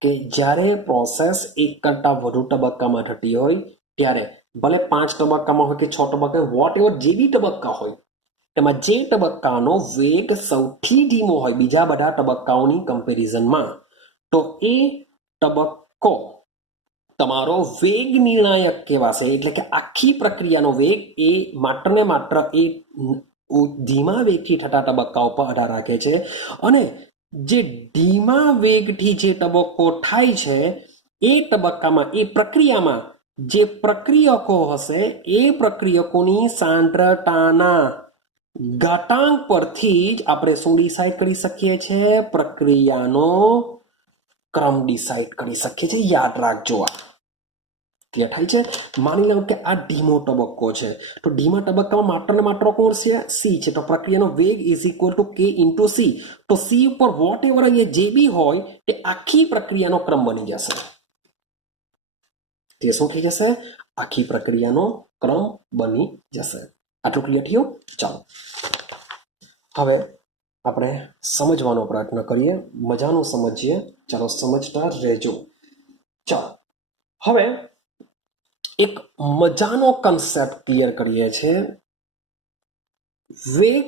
કે જ્યારે પ્રોસેસ એક કરતા વધુ તબક્કામાં થતી હોય ત્યારે ભલે 5 તબક્કામાં હોય કે 6 તબક્કા, વોટ એવર જે બી તબક્કા હોય, તેમાં જે તબક્કાનો વેગ સૌથી ધીમો હોય બીજા બધા તબક્કાઓની કમ્પેરિઝનમાં, તો એ તબક્કો તમારો વેગ નિર્ણાયક કહેવાશે. એટલે કે આખી પ્રક્રિયાનો વેગ એ માત્ર ને માત્ર એ ધીમા વેગથી થતા તબક્કાઓ પર આધાર રાખે છે. અને જે ધીમા વેગથી જે તબક્કો થાય છે એ તબક્કામાં એ પ્રક્રિયામાં જે પ્રક્રિયકો હશે એ પ્રક્રિયકોની સાંદ્રતાના ઘાતાંક પરથી જ આપણે શું ડિસાઈડ કરી શકીએ છીએ? પ્રક્રિયાનો ક્રમ ડિસાઈડ કરી શકીએ છીએ. યાદ રાખજો. આ ક્લિયર થાય છે? માની લો કે આ ડીમો તબક્કો છે, તો ડીમા તબક્કામાં માત્ર ને માત્ર કોણ છે? સી છે. તો પ્રક્રિયાનો વેગ is equal to k into C. તો સી ઉપર વોટ એવર અહીંયા જે બી હોય તે આખી પ્રક્રિયાનો ક્રમ બની જશે. તે શું થઈ જશે? આખી પ્રક્રિયાનો ક્રમ બની જશે. આટલું ક્લિયર થયું? ચાલો હવે આપણે સમજવાનો પ્રયત્ન કરીએ, મજાનું સમજીએ. ચાલો સમજતા રહેજો. ચાલો હવે એક મજાનો કન્સેપ્ટ ક્લિયર કરીએ છીએ. વેગ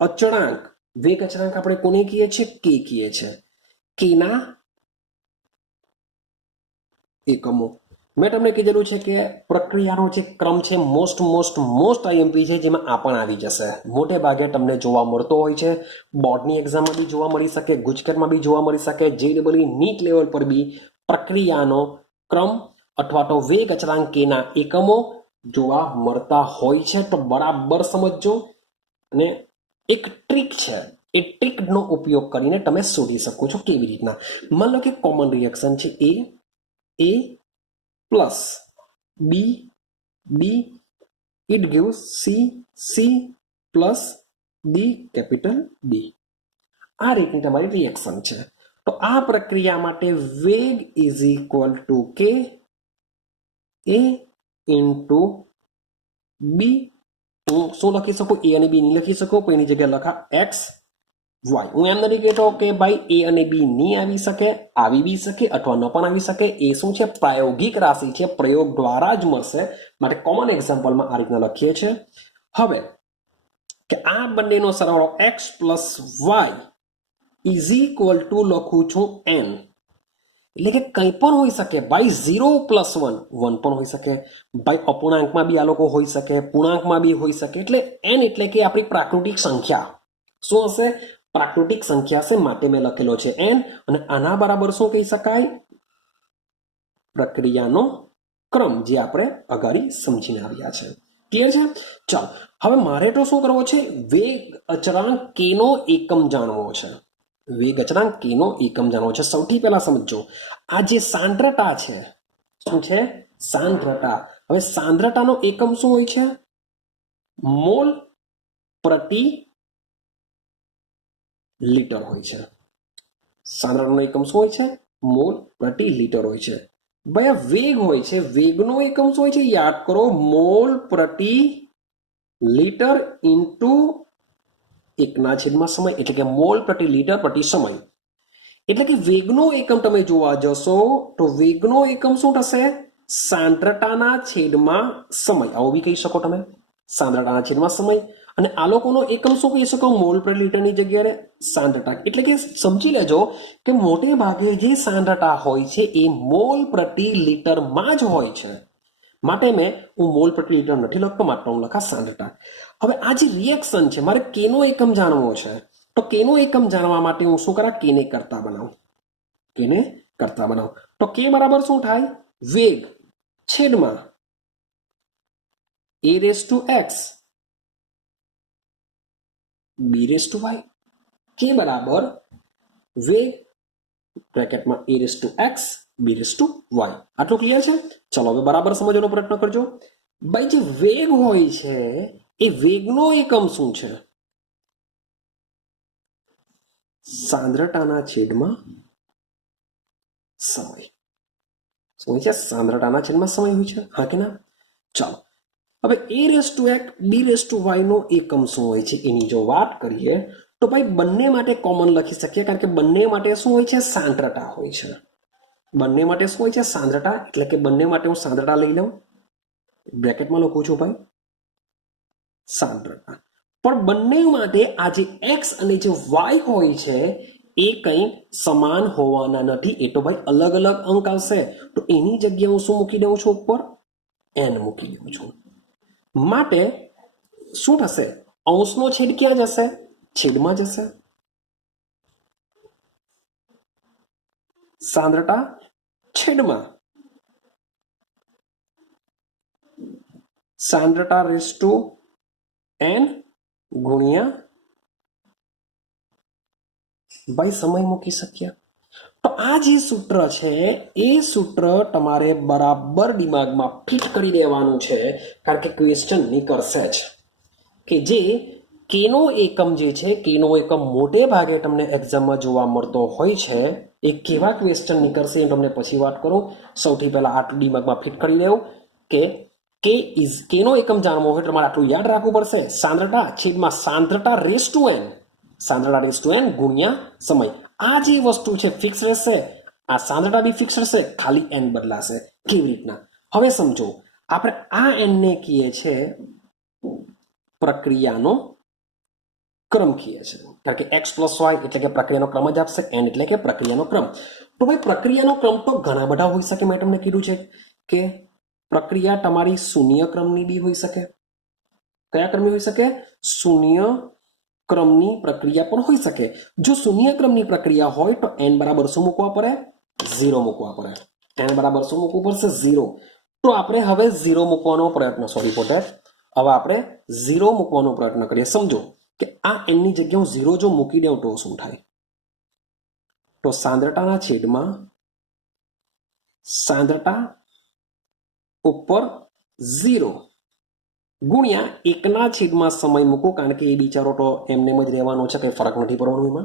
અચળાંક. વેગ અચળાંક આપણે કોને કહીએ છીએ? કે કહીએ છીએ. કેના એકમો. મેં તમને કીધેલું છે કે પ્રક્રિયાનો જે ક્રમ છે મોસ્ટ આઈએમપી છે, જેમાં આ પણ આવી જશે. મોટે ભાગે તમને જોવા મળતો હોય છે. બોર્ડની એક્ઝામમાં બી જોવા મળી શકે, ગુજકેટમાં બી જોવા મળી શકે, JEE નીટ લેવલ પર બી પ્રક્રિયાનો ક્રમ અથવા તો વેગ અચળાંક કેના એકમો જોવા મળતા હોય છે. તો બરાબર સમજજો. અને એક ટ્રીક છે, એ ટ્રીકનો ઉપયોગ કરીને તમે શોધી શકો છો. કેવી રીતના? માન લો કે કોમન રિએક્શન છે A plus B, it gives C plus D capital B. આ રીતની તમારી રિએક્શન છે. તો આ પ્રક્રિયા માટે વેગ ઇઝ ઇક્વલ ટુ કે A ઇન્ટુ B. હું શું લખી શકું? A અને B નહીં લખી શકું, પણ એની જગ્યાએ લખા X Y. હું એમ નથી કહેતો કે ભાઈ A અને B નહીં આવી શકે, આવી બી શકે અથવા ન પણ આવી શકે. એ શું છે? પ્રાયોગિક રાશિ છે, પ્રયોગ દ્વારા જ મળશે. માટે કોમન એક્ઝામ્પલમાં આ રીતના લખીએ છીએ. હવે કે આ બંનેનો સરવાળો X plus Y is equal two લખું છું N. એટલે કે કંઈ પણ હોઈ શકે ભાઈ. 0 પ્લસ 1 પણ હોઈ શકે ભાઈ. અપૂર્ણાંકમાં બી આ લોકો હોઈ શકે, પૂર્ણાંકમાં બી હોઈ શકે. એટલે N એટલે કે આપણી પ્રાકૃતિક સંખ્યા. શું હશે? પ્રાકૃતિક સંખ્યા છે, માટે મેં લખેલો છે N. અને આના બરાબર શું કહી શકાય? પ્રક્રિયાનો ક્રમ, જે આપણે અગાડી સમજીને આવ્યા છે. ક્લિયર છે? ચાલો હવે મારે તો શું કરવો છે? વેગ અચળાંક કેનો એકમ જાણવો છે. વેગ અચળાંક કેનો એકમ જાણવો છે. સૌથી પહેલા સમજો, આ જે સાંદ્રતા છે, શું છે? સાંદ્રતા. હવે સાંદ્રતાનો એકમ શું હોય છે? મોલ પ્રતિ લીટર હોય છે. સાંદ્રતાનો એકમ શું હોય છે? મોલ પ્રતિ લીટર હોય છે. ભાઈ આ વેગ હોય છે, વેગનો એકમ શું હોય છે? યાદ કરો, મોલ પ્રતિ લીટર ઇન્ટુ 1/સમય, એટલે કે મોલ પ્રતિ લીટર પ્રતિ સમય. એટલે કે વેગનો એકમ તમે જોવા જશો તો વેગનો એકમ શું થશે? સાંદ્રતાના છેદમાં સમય. આવું બી કહી શકો તમે, સાંદ્રતાના છેદમાં સમય. અને આ લોકોનો એકમ શું કહી શકો? મોલ પ્રતિ લીટરની જગ્યાએ સાંદ્રતા. એટલે કે સમજી લેજો કે મોટે ભાગે જે સાંદ્રતા હોય છે એ મોલ પ્રતિ લીટરમાં જ હોય છે. માટે હું મોલ પ્રતિ લીટર નથી લખતો, માત્ર હું લખા સાંદ્રતા. હવે આ જે રિએક્શન છે, મારે કેનો એકમ જાણવો છે. તો કેનો એકમ જાણવા માટે હું શું કરા? કેને કરતા બનાવું. કેને કરતા બનાવું. તો કે બરાબર શું થાય? વેગ છેદમાં A raise to X B raise to Y. કે બરાબર વેગ બ્રેકેટમાં A raise to X B raise to Y. આટલું ક્લિયર છે? ચલો હવે બરાબર સમજવાનો પ્રયત્ન કરજો. ભાઈ જે વેગ હોય છે એ વેગનો એકમ શું છે? સાંદ્રતાના છેદમાં સમય. શું હોય છે? સાંદ્રતાના છેદમાં સમય હોય છે. હા કે ના? ચાલો હવે A raise to X B raise to Y નો એકમ શું હોય છે એની જો વાત કરીએ તો ભાઈ બંને માટે કોમન લખી શકીએ, કારણ કે બંને માટે શું હોય છે? સાંદ્રતા હોય છે. બંને માટે શું હોય છે? સાંદ્રતા. એટલે કે બંને માટે હું સાંદ્રતા લઈ લઉં, બ્રેકેટમાં લખું છું ભાઈ સાંદ્રતા. પણ બંને માટે આ જે X અને જે Y હોય છે એ કંઈ સમાન હોવાના નથી. એ તો ભાઈ અલગ અલગ અંક આવશે. તો એની જગ્યાએ હું શું મૂકી દઉં છું? ઉપર N મૂકી દઉં છું. માટે શું થશે? અંશનો છેદ ક્યાં જશે? છેદમાં જશે. सांद्रता छेदમાં सांद्रता रेस टू n गुणिया भाई समय मूकी शक्या। तो आ जे सूत्र है ए सूत्र तमारे बराबर दिमाग में फिट करी देवानुं छे, कारण के क्वेश्चन निकळशे ज के जे केनो एकम जे छे केनो एकम मोटे भागे तमने एक्जाम में जोवा मळतो होय छे। ए केवा क्वेश्चन निकळशे ए तमने पछी वात करूं। सौथी पहेला आटलुं दिमाग में फिट करी लेवुं के केनो एकम जाणवो होय तो तमारे आटलुं याद राखवुं पड़शे। सांद्रता छेदमां सांद्रता रेस टू n, सांद्रता रेस टू n गुणिया समय। आ जे वस्तु है फिक्स रहेशे, आ सांद्रता भी फिक्स रहेशे, खाली n बदलाशे। केवी रीतना हवे समजो, आपणे आ n ने कहीए छे प्रक्रियानो क्रम कहीए छे, कारण के x + y એટલે કે પ્રક્રિયાનો ક્રમ જ આપશે, n એટલે કે પ્રક્રિયાનો ક્રમ। તો ભાઈ પ્રક્રિયાનો ક્રમ તો ઘણા બધા હોઈ શકે। મેં તમને કીધું છે કે પ્રક્રિયા તમારી શૂન્ય ક્રમની બી હોઈ શકે। કયા ક્રમની હોઈ શકે? શૂન્ય क्रमनी प्रक्रिया पण होई सके। जो शून्य क्रमनी प्रक्रिया होय तो n बराबर शुं मूकवा पड़े? 0 मूकवा पड़े। n बराबर शुं मूकवुं पड़शे? 0। तो आपणे हवे 0 मूकवानो प्रयत्न, सॉरी फॉर डेट, हवे आपणे 0 मूकवानो प्रयत्न करीए। समझो कि आ n नी जग्याए 0 जो मूकी देव तो शुं थाय? तो सांद्रताना छेदमां सांद्रता उपर 0 गुणिया 1 छेदमां समय मूको, कारण के ए बिचारो तो एमनेम ज रहेवानो छे, कई फरक नहीं पड़वानो एमां।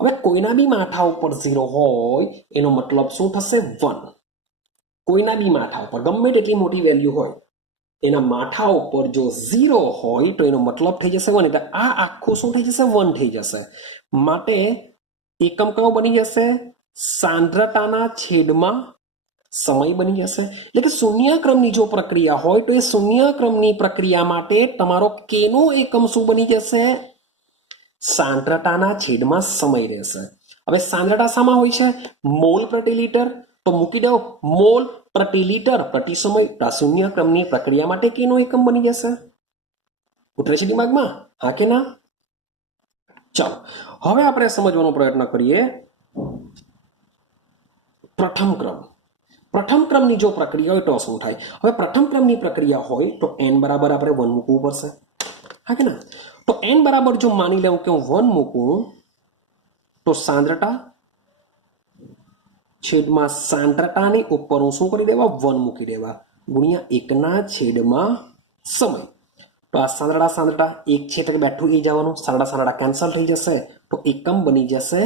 हवे कोईना बी माथा उपर 0 होय एनो मतलब शुं थशे? 1। कोईना बी माथा उपर गमे तेटली मोटी वेल्यू होय एना माथा उपर जो 0 होय तो एनो मतलब थई जशे 1। एटले आ आखुं शुं थई जशे? 1 थई जशे। माटे एकम कयो बनी जशे? सांद्रताना छेदमां समय बनी जशे। એટલે કે શૂન્ય ક્રમની જો પ્રક્રિયા હોય તો એ શૂન્ય ક્રમની પ્રક્રિયા માટે તમારો કેનો એકમ શું બની જશે? सांद्रताना छेदमां समय રહેશે। હવે सांद्रता શામાં હોય છે? મોલ પ્રતિ લિટર। તો મૂકી દો મોલ પ્રતિ લિટર પ્રતિ સમય। તો આ શૂન્ય ક્રમની પ્રક્રિયા માટે કેનો એકમ બની જશે? ઉતરે છે દિમાગમાં? હા કે ના? ચાલો હવે આપણે સમજવાનો પ્રયત્ન કરીએ પ્રથમ ક્રમ। प्रथम क्रमनी जो प्रक्रिया होय तो शुं थाय? हवे प्रथम क्रमनी प्रक्रिया होय तो n बराबर आपणे 1 मूकवुं पड़शे, हाँ के ना? तो n बराबर जो मानी लऊं के हूँ 1 मूकूं तो सांद्रता छेदमां सांद्रतानी उपर हूँ शुं करी देवा? 1 मूकी देवा गुणिया 1 छेदमां समय। तो आ सांद्रता सांद्रता 1 छे એટલે બેઠું એ જવાનું, सांद्रता सांद्रता કેન્સલ થઈ જશે તો એકમ બની જશે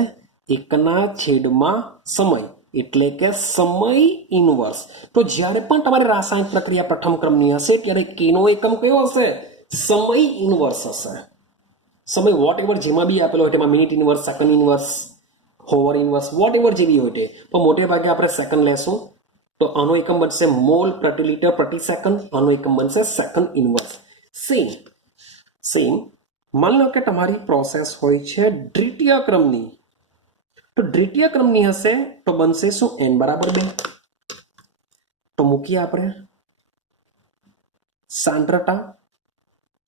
1 છેદમાં समय એટલે કે સમય ઇનવર્સ। તો જ્યારે પણ તમારી રાસાયણિક પ્રક્રિયા પ્રથમ ક્રમની હશે ત્યારે કેનો એકમ કયો હશે? સમય ઇનવર્સ હશે। સમય વોટ એવર જેમાં બી આપેલો હોય તેમાં minute inverse, second inverse, hour inverse, whatever જે બી હોય તે, પણ મોટે ભાગે આપણે સેકન્ડ લેશું તો આનો એકમ બનશે મોલ પ્રતિ લિટર પ્રતિ સેકન્ડ, આનો એકમ બનશે સેકન્ડ ઇનવર્સ। સેમ માની લો કે તમારી પ્રોસેસ હોય છે દ્વિતીય ક્રમની, तो द्वितीय क्रमनी हशे तो बनशे शुं? n बराबर 2। तो मूकीए आपणे सांद्रता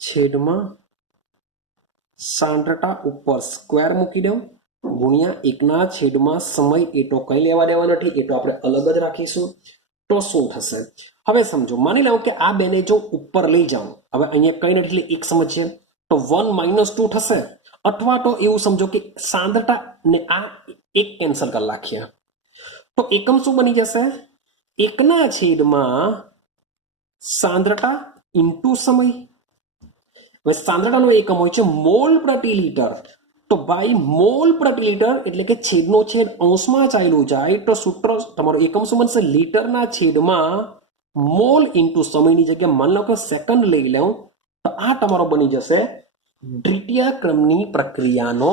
छेदमां सांद्रता उपर स्क्वेर मूकी दो गुणिया 1 छेदमां समय। ए तो कई लेवा देवा नथी, ए तो आपणे अलग ज राखीशुं। तो शुं थशे? हवे समझो, मानी लो कि आ बेने जो उपर लई जाऊं, हवे अहींया कई नथी એટલે 1 समझीए तो 1 - 2 थशे। अथवा तो एवं समझो कि सांद्रता ने आ 1 कैंसल कर नाखीए तो एकम शुं बनी जशे? 1 छेदमां सांद्रता इंटू समय। हवे सांद्रतानो एकम होय छे मोल प्रति लीटर। तो भाई मोल प्रति लीटर એટલે કે છેદનો છેદ અંશમાં ચાલ્યું જાય તો સૂત્ર તમારો એકમ શું બનશે? લીટરના છેદમાં મોલ ઇન્ટુ સમયની જગ્યાએ માની લો કે સેકન્ડ લઈ લઉં તો આ તમારો બની જશે દ્વિતીય ક્રમની પ્રક્રિયાનો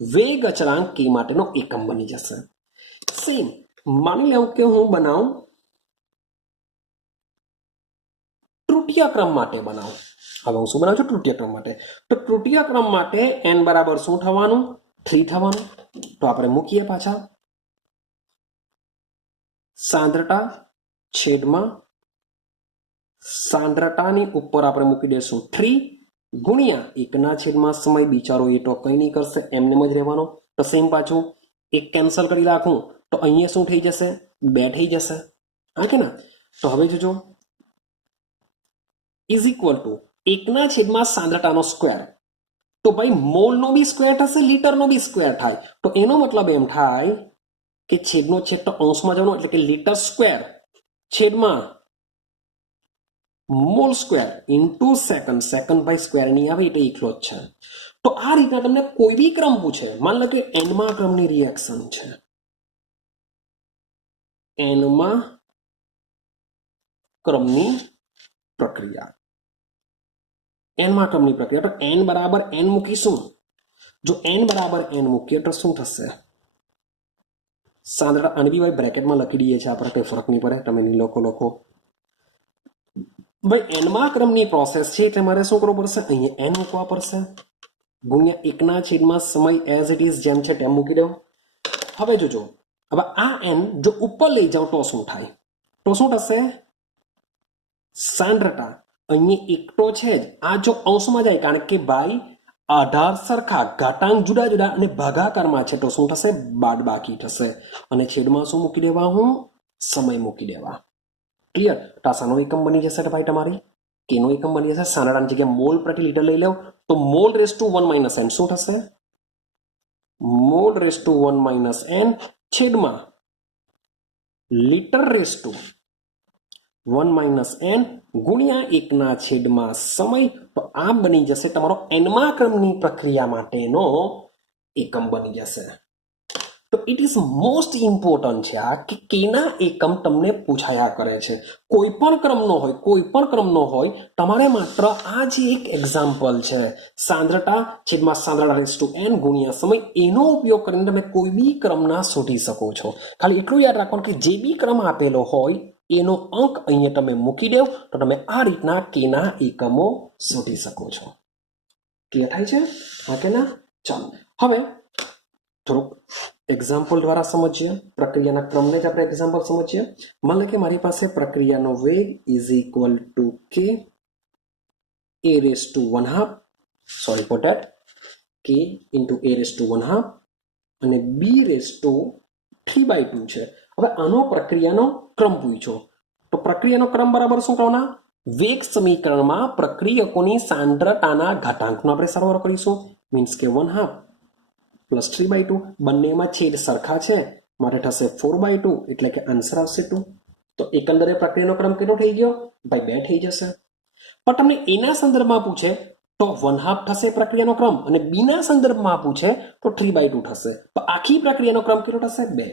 વેગ અચળાંક k માટેનો એકમ બની જશે। સેમ માની લઉં કે હું બનાવું તૃતીય ક્રમ માટે બનાવું। હવે હું શું બનાવું છું? તૃતીય ક્રમ માટે। તો તૃતીય ક્રમ માટે n બરાબર શું થવાનું? 3 થવાનું। તો આપણે મૂકીએ પાછા सांद्रता छेदमां सांद्रतानी ઉપર આપણે મૂકી દેશું 3 गुणिया 1 छेदमां समय। बिचारो ये तो कई नहीं करशे, एमनेम ज रहेवानो। तो सेम पाछुं 1 कैंसल करी नाखुं તો અહીંયા શું થઈ જશે? 2 થઈ જશે, હા કે ના? તો હવે જોજો, ઇઝ ઇક્વલ ટુ 1/, સાંદ્રતાનો સ્ક્વેર. તો ભાઈ મોલનો બી સ્ક્વેર થશે, લીટરનો બી સ્ક્વેર થાય. તો એનો મતલબ એમ થાય કે છેદનો છેદ તો અંશમાં જવાનો, એટલે કે લીટર સ્ક્વેર છેદમાં mall square into second. Second ભાઈ સ્ક્વેર નહીં આવે એટલે એકલો જ છે. તો આ રીતના તમને કોઈ બી ક્રમ પૂછે, માન લો કે એનમાં ક્રમની રિએક્શન છે, એનમાં ક્રમની પ્રક્રિયા, એનમાં ક્રમની પ્રક્રિયા, તો n બરાબર n મૂકીશું. જો n બરાબર n મૂકીએ તો શું થશે? સાંદ્રતા આને બી ભાઈ બ્રેકેટમાં લખી દઈએ છીએ આપણે, કઈ ફરક નહીં પડે, તમે નહીં લખો. ભાઈ એનમાં ક્રમની પ્રોસેસ છે એટલે મારે શું કરવું પડશે? અહીંયા n મૂકવા પડશે, ગુણ્યા 1/, સમય એઝ ઇટ ઇઝ જેમ છે તેમ મૂકી દો. હવે જોજો, હવે આ n જો ઉપર લઈ જાઓ તો શું થાય? તો શું થશે? સાંદ્રતા અહીંયા એક તો છે જ, આ જો અંશમાં જાય, કારણ કે ભાઈ આધાર સરખા, ઘાતાંક જુદા જુદા અને ભાગાકારમાં છે, તો શું થશે? બાદબાકી થશે. અને છેદમાં શું મૂકી દેવા? હું સમય મૂકી દેવા. ક્લિયર? તાસાનો એકમ બની જશે ભાઈ તમારી, કેનો એકમ બની જશે? સાંદ્રતાની જગ્યાએ મોલ પ્રતિ લીટર લઈ લો તો મોલ રેસ ટુ 1 - n શું થશે? મોલ રેસ ટુ 1 - n છેદમાં લીટર રેસ ટુ 1 - n ગુણ્યા 1/, સમય. તો આ બની જશે તમારો એનમાં ક્રમની પ્રક્રિયા માટેનો એકમ બની જશે. તો ઇટ ઇઝ મોસ્ટ ઇમ્પોર્ટન્ટ છે આ, કે કેના એકમ તમને પૂછાયા કરે છે. કોઈ પણ ક્રમનો હોય, તમારે માત્ર આ જે એક એક્ઝામ્પલ છે, સાંદ્રતા છેદમાં સાંદ્રતા રેસ ટુ n ગુણ્યા સમય, એનો ઉપયોગ કરીને તમે કોઈ બી ક્રમના શોધી શકો છો. ખાલી એટલું યાદ રાખવાનું કે જે બી ક્રમ આપેલો હોય એનો અંક અહીંયા તમે મૂકી દો તો તમે આ રીતના કેના એકમો શોધી શકો છો. ક્લિયર થાય છે? હા કે ના? ચાલો હવે થોડુંક એક્ઝામ્પલ દ્વારા સમજીએ, પ્રક્રિયાના ક્રમને જ આપણે એક્ઝામ્પલ સમજીએ. માન લો કે મારી પાસે પ્રક્રિયાનો વેગ ઇઝ ઇક્વલ ટુ કે a raise two 1/2, sorry for that, કે ઇન્ટુ a રેસ ટુ 1/2 અને b રેસ ટુ 3/2 છે. હવે આનો પ્રક્રિયાનો ક્રમ પૂછ્યો, તો પ્રક્રિયાનો ક્રમ બરાબર શું કરવાના? વેગ સમીકરણમાં પ્રક્રિયકોની સાંદ્રતાના ઘાતાંકનો આપણે સરવાળો કરીશું, મીન્સ કે 1/2 પ્લસ 3/2, બંનેમાં છેદ સરખા છે, મારે થશે 4/2, એટલે કે આન્સર આવશે 2. તો એકંદરે પ્રક્રિયાનો ક્રમ કેટલો થઈ ગયો? ભાઈ 2 થઈ જશે. પણ તમને એના સંદર્ભમાં પૂછે તો 1/2 થશે પ્રક્રિયાનો ક્રમ, અને બીના સંદર્ભમાં પૂછે તો 3/2 થશે. તો આખી પ્રક્રિયાનો ક્રમ કેટલો થશે? 2.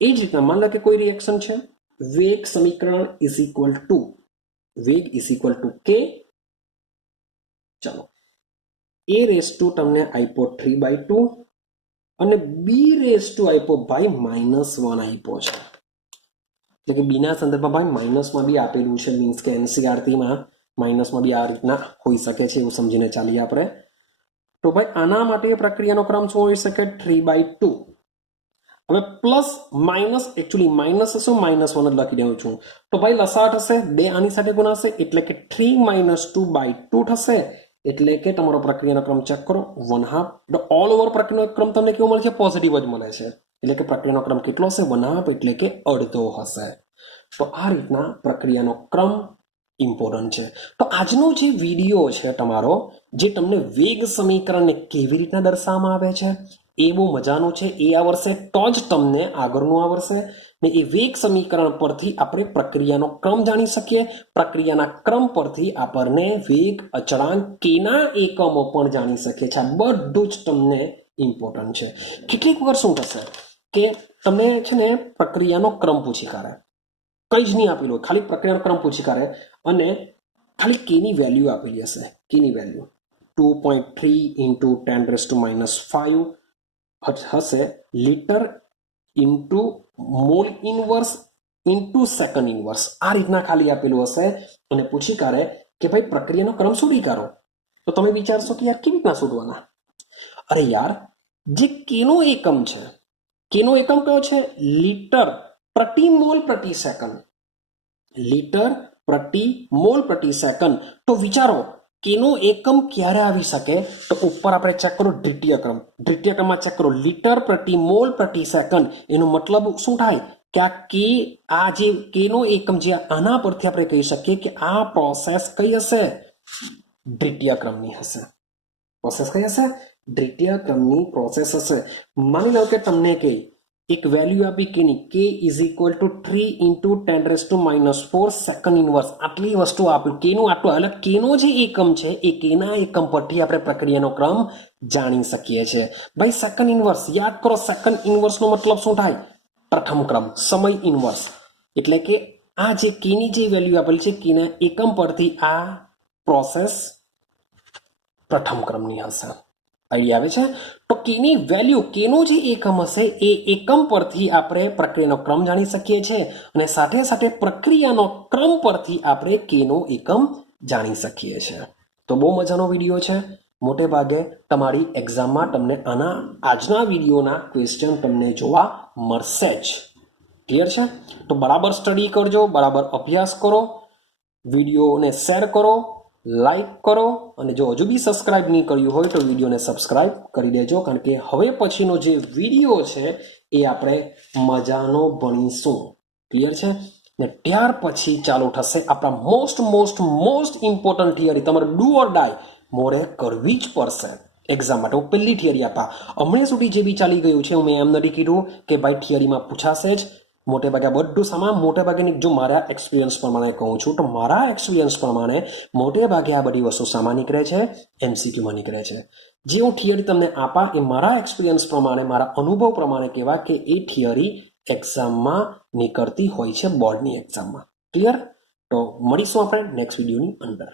એ જ રીતના માન લો કે કોઈ રિએક્શન છે, વેગ સમીકરણ ઇઝ ઇક્વલ ટુ કે, ચાલો a રેસ ટુ તમને આપ્યો 3/2 અને b રેસ ટુ આપ્યો ભાઈ -1 આપ્યો છે. એટલે કે બીના સંદર્ભમાં ભાઈ માઇનસમાં બી આપેલું છે, મીન્સ કે એનસીઆરટીમાં માઇનસમાં બી આ રીતના હોઈ શકે છે, એવું સમજીને ચાલીએ આપણે. તો ભાઈ આના માટે પ્રક્રિયાનો ક્રમ શું હોઈ શકે? 3/2. હવે પ્લસ માઇનસ, એકચ્યુઅલી માઇનસ શું, -1 જ લખી દઉં છું. તો ભાઈ લસા થશે 2, આની સાથે ગુણાશે એટલે કે 3 - 2/2 થશે. એટલે કે તમારો પ્રક્રિયાનો ક્રમ ચેક કરો, 1/2. તો ઓલ ઓવર પ્રક્રિયાનો ક્રમ તમને કેવો મળે છે? પોઝિટિવ જ મળે છે. એટલે કે પ્રક્રિયાનો ક્રમ કેટલો હશે? 1/2, એટલે કે અડધો હશે. તો આ રીતના પ્રક્રિયાનો ક્રમ ઇમ્પોર્ટન્ટ છે. તો આજનો જે વિડીયો છે તમારો, જે તમને વેગ સમીકરણને કેવી રીતના દર્શાવવામાં આવે છે એ બહુ મજાનું છે. એ આવડશે તો જ તમને આગળનું આવડશે. ને એ વેગ સમીકરણ પરથી આપણે પ્રક્રિયાનો ક્રમ જાણી શકીએ. પ્રક્રિયાના ક્રમ પરથી આપણને વેગ અચળાંક કેના એકમો પણ જાણી શકીએ છીએ. આ બધું જ તમને ઇમ્પોર્ટન્ટ છે. કેટલીક વખત શું થશે કે તમને છે ને પ્રક્રિયાનો ક્રમ પૂછી કાઢે, કંઈ જ નહીં આપેલું, ખાલી પ્રક્રિયાનો ક્રમ પૂછી કાઢે અને ખાલી કેની વેલ્યુ આપેલી હશે. કેની વેલ્યુ 2.3 ઇન્ટુ 10⁻⁵ હશે, litre into mall inverse into second inverse, આ રીતના ખાલી આપેલું હશે અને પૂછી કાઢે કે ભાઈ પ્રક્રિયાનો ક્રમ શોધી કાઢો. તો તમે વિચારશો કે યાર કેવી રીતના શોધવાના? અરે યાર, જે કેનો એકમ છે, કેનો એકમ કયો છે? લીટર પ્રતિ મોલ પ્રતિ સેકન્ડ. લીટર પ્રતિ મોલ પ્રતિ સેકન્ડ. તો વિચારો કેનો એકમ ક્યારે આવી શકે તો ઉપર આપણે ચેક કરો દ્વિતીય ક્રમમાં ચેક કરો લીટર પ્રતિ મોલ પ્રતિ સેકન્ડ. એનો મતલબ શું થાય કે આ જે કેનો એકમ જે આના પરથી આપણે કહી શકીએ કે આ પ્રોસેસ કઈ હશે? દ્વિતીય ક્રમની હશે. પ્રોસેસ કઈ હશે? દ્વિતીય ક્રમની પ્રોસેસ હશે. માની લો કે તમને કઈ એક વેલ્યુ આપી કેની k is equal two 3 into 10⁻⁴ second inverse. આટલી વસ્તુ આપ્યું કેનું આટલું એટલે કેનો જે એકમ છે એ કેના એકમ પરથી આપણે પ્રક્રિયાનો ક્રમ જાણી શકીએ છીએ. ભાઈ સેકન્ડ ઇનવર્સ યાદ કરો. સેકન્ડ ઇનવર્સનો મતલબ શું થાય? પ્રથમ ક્રમ, સમય ઇનવર્સ. એટલે કે આ જે કેની જે વેલ્યુ આપેલી છે કેના એકમ પરથી આ પ્રોસેસ પ્રથમ ક્રમની હશે. આઈડિયા આવે છે? તો કેની વેલ્યુ કેનો જે એકમ હશે એ એકમ પરથી આપણે પ્રક્રિયાનો ક્રમ જાણી શકીએ છીએ અને સાથે સાથે પ્રક્રિયાનો ક્રમ પરથી આપણે કેનો એકમ જાણી શકીએ છીએ. તો બહુ મજાનો વિડીયો છે. મોટે ભાગે તમારી એક્ઝામમાં તમને આજના વિડીયોના ક્વેશ્ચન તમને જોવા મળશે જ. ક્લિયર છે? તો બરાબર સ્ટડી કરજો, બરાબર અભ્યાસ કરો, વિડીયોને શેર કરો, લાઈક કરો અને જો હજુ બી સબસ્ક્રાઇબ નહીં કર્યું હોય તો વિડીયોને સબસ્ક્રાઇબ કરી દેજો, કારણ કે હવે પછીનો જે વિડીયો છે એ આપણે મજાનો ભણીશું. ક્લિયર છે? ને ત્યાર પછી ચાલુ થશે આપણા મોસ્ટ ઇમ્પોર્ટન્ટ થિયરી. તમારે ડુ ઓર ડાય મોરે કરવી જ પડશે એક્ઝામ માટે. હું પહેલી થિયરી આપા હમણાં સુધી જે બી ચાલી ગયું છે હું એમ નથી કીધું કે ભાઈ થિયરીમાં પૂછાશે જ. મોટે ભાગે બધું સામાન મોટે ભાગેની જો મારા એક્સપિરિયન્સ પ્રમાણે કહું છું તો મારા એક્સપિરિયન્સ પ્રમાણે મોટે ભાગે આ બધી વસ્તુ સામાન નીકળે છે, એમસીક્યુમાં નીકળે છે. જે હું થિયરી તમને આપા એ મારા એક્સપિરિયન્સ પ્રમાણે, મારા અનુભવ પ્રમાણે કહેવા કે એ થિયરી એક્ઝામમાં નીકળતી હોય છે, બોર્ડની એક્ઝામમાં. ક્લિયર? તો મળીશું આપણે નેક્સ્ટ વિડીયોની અંદર.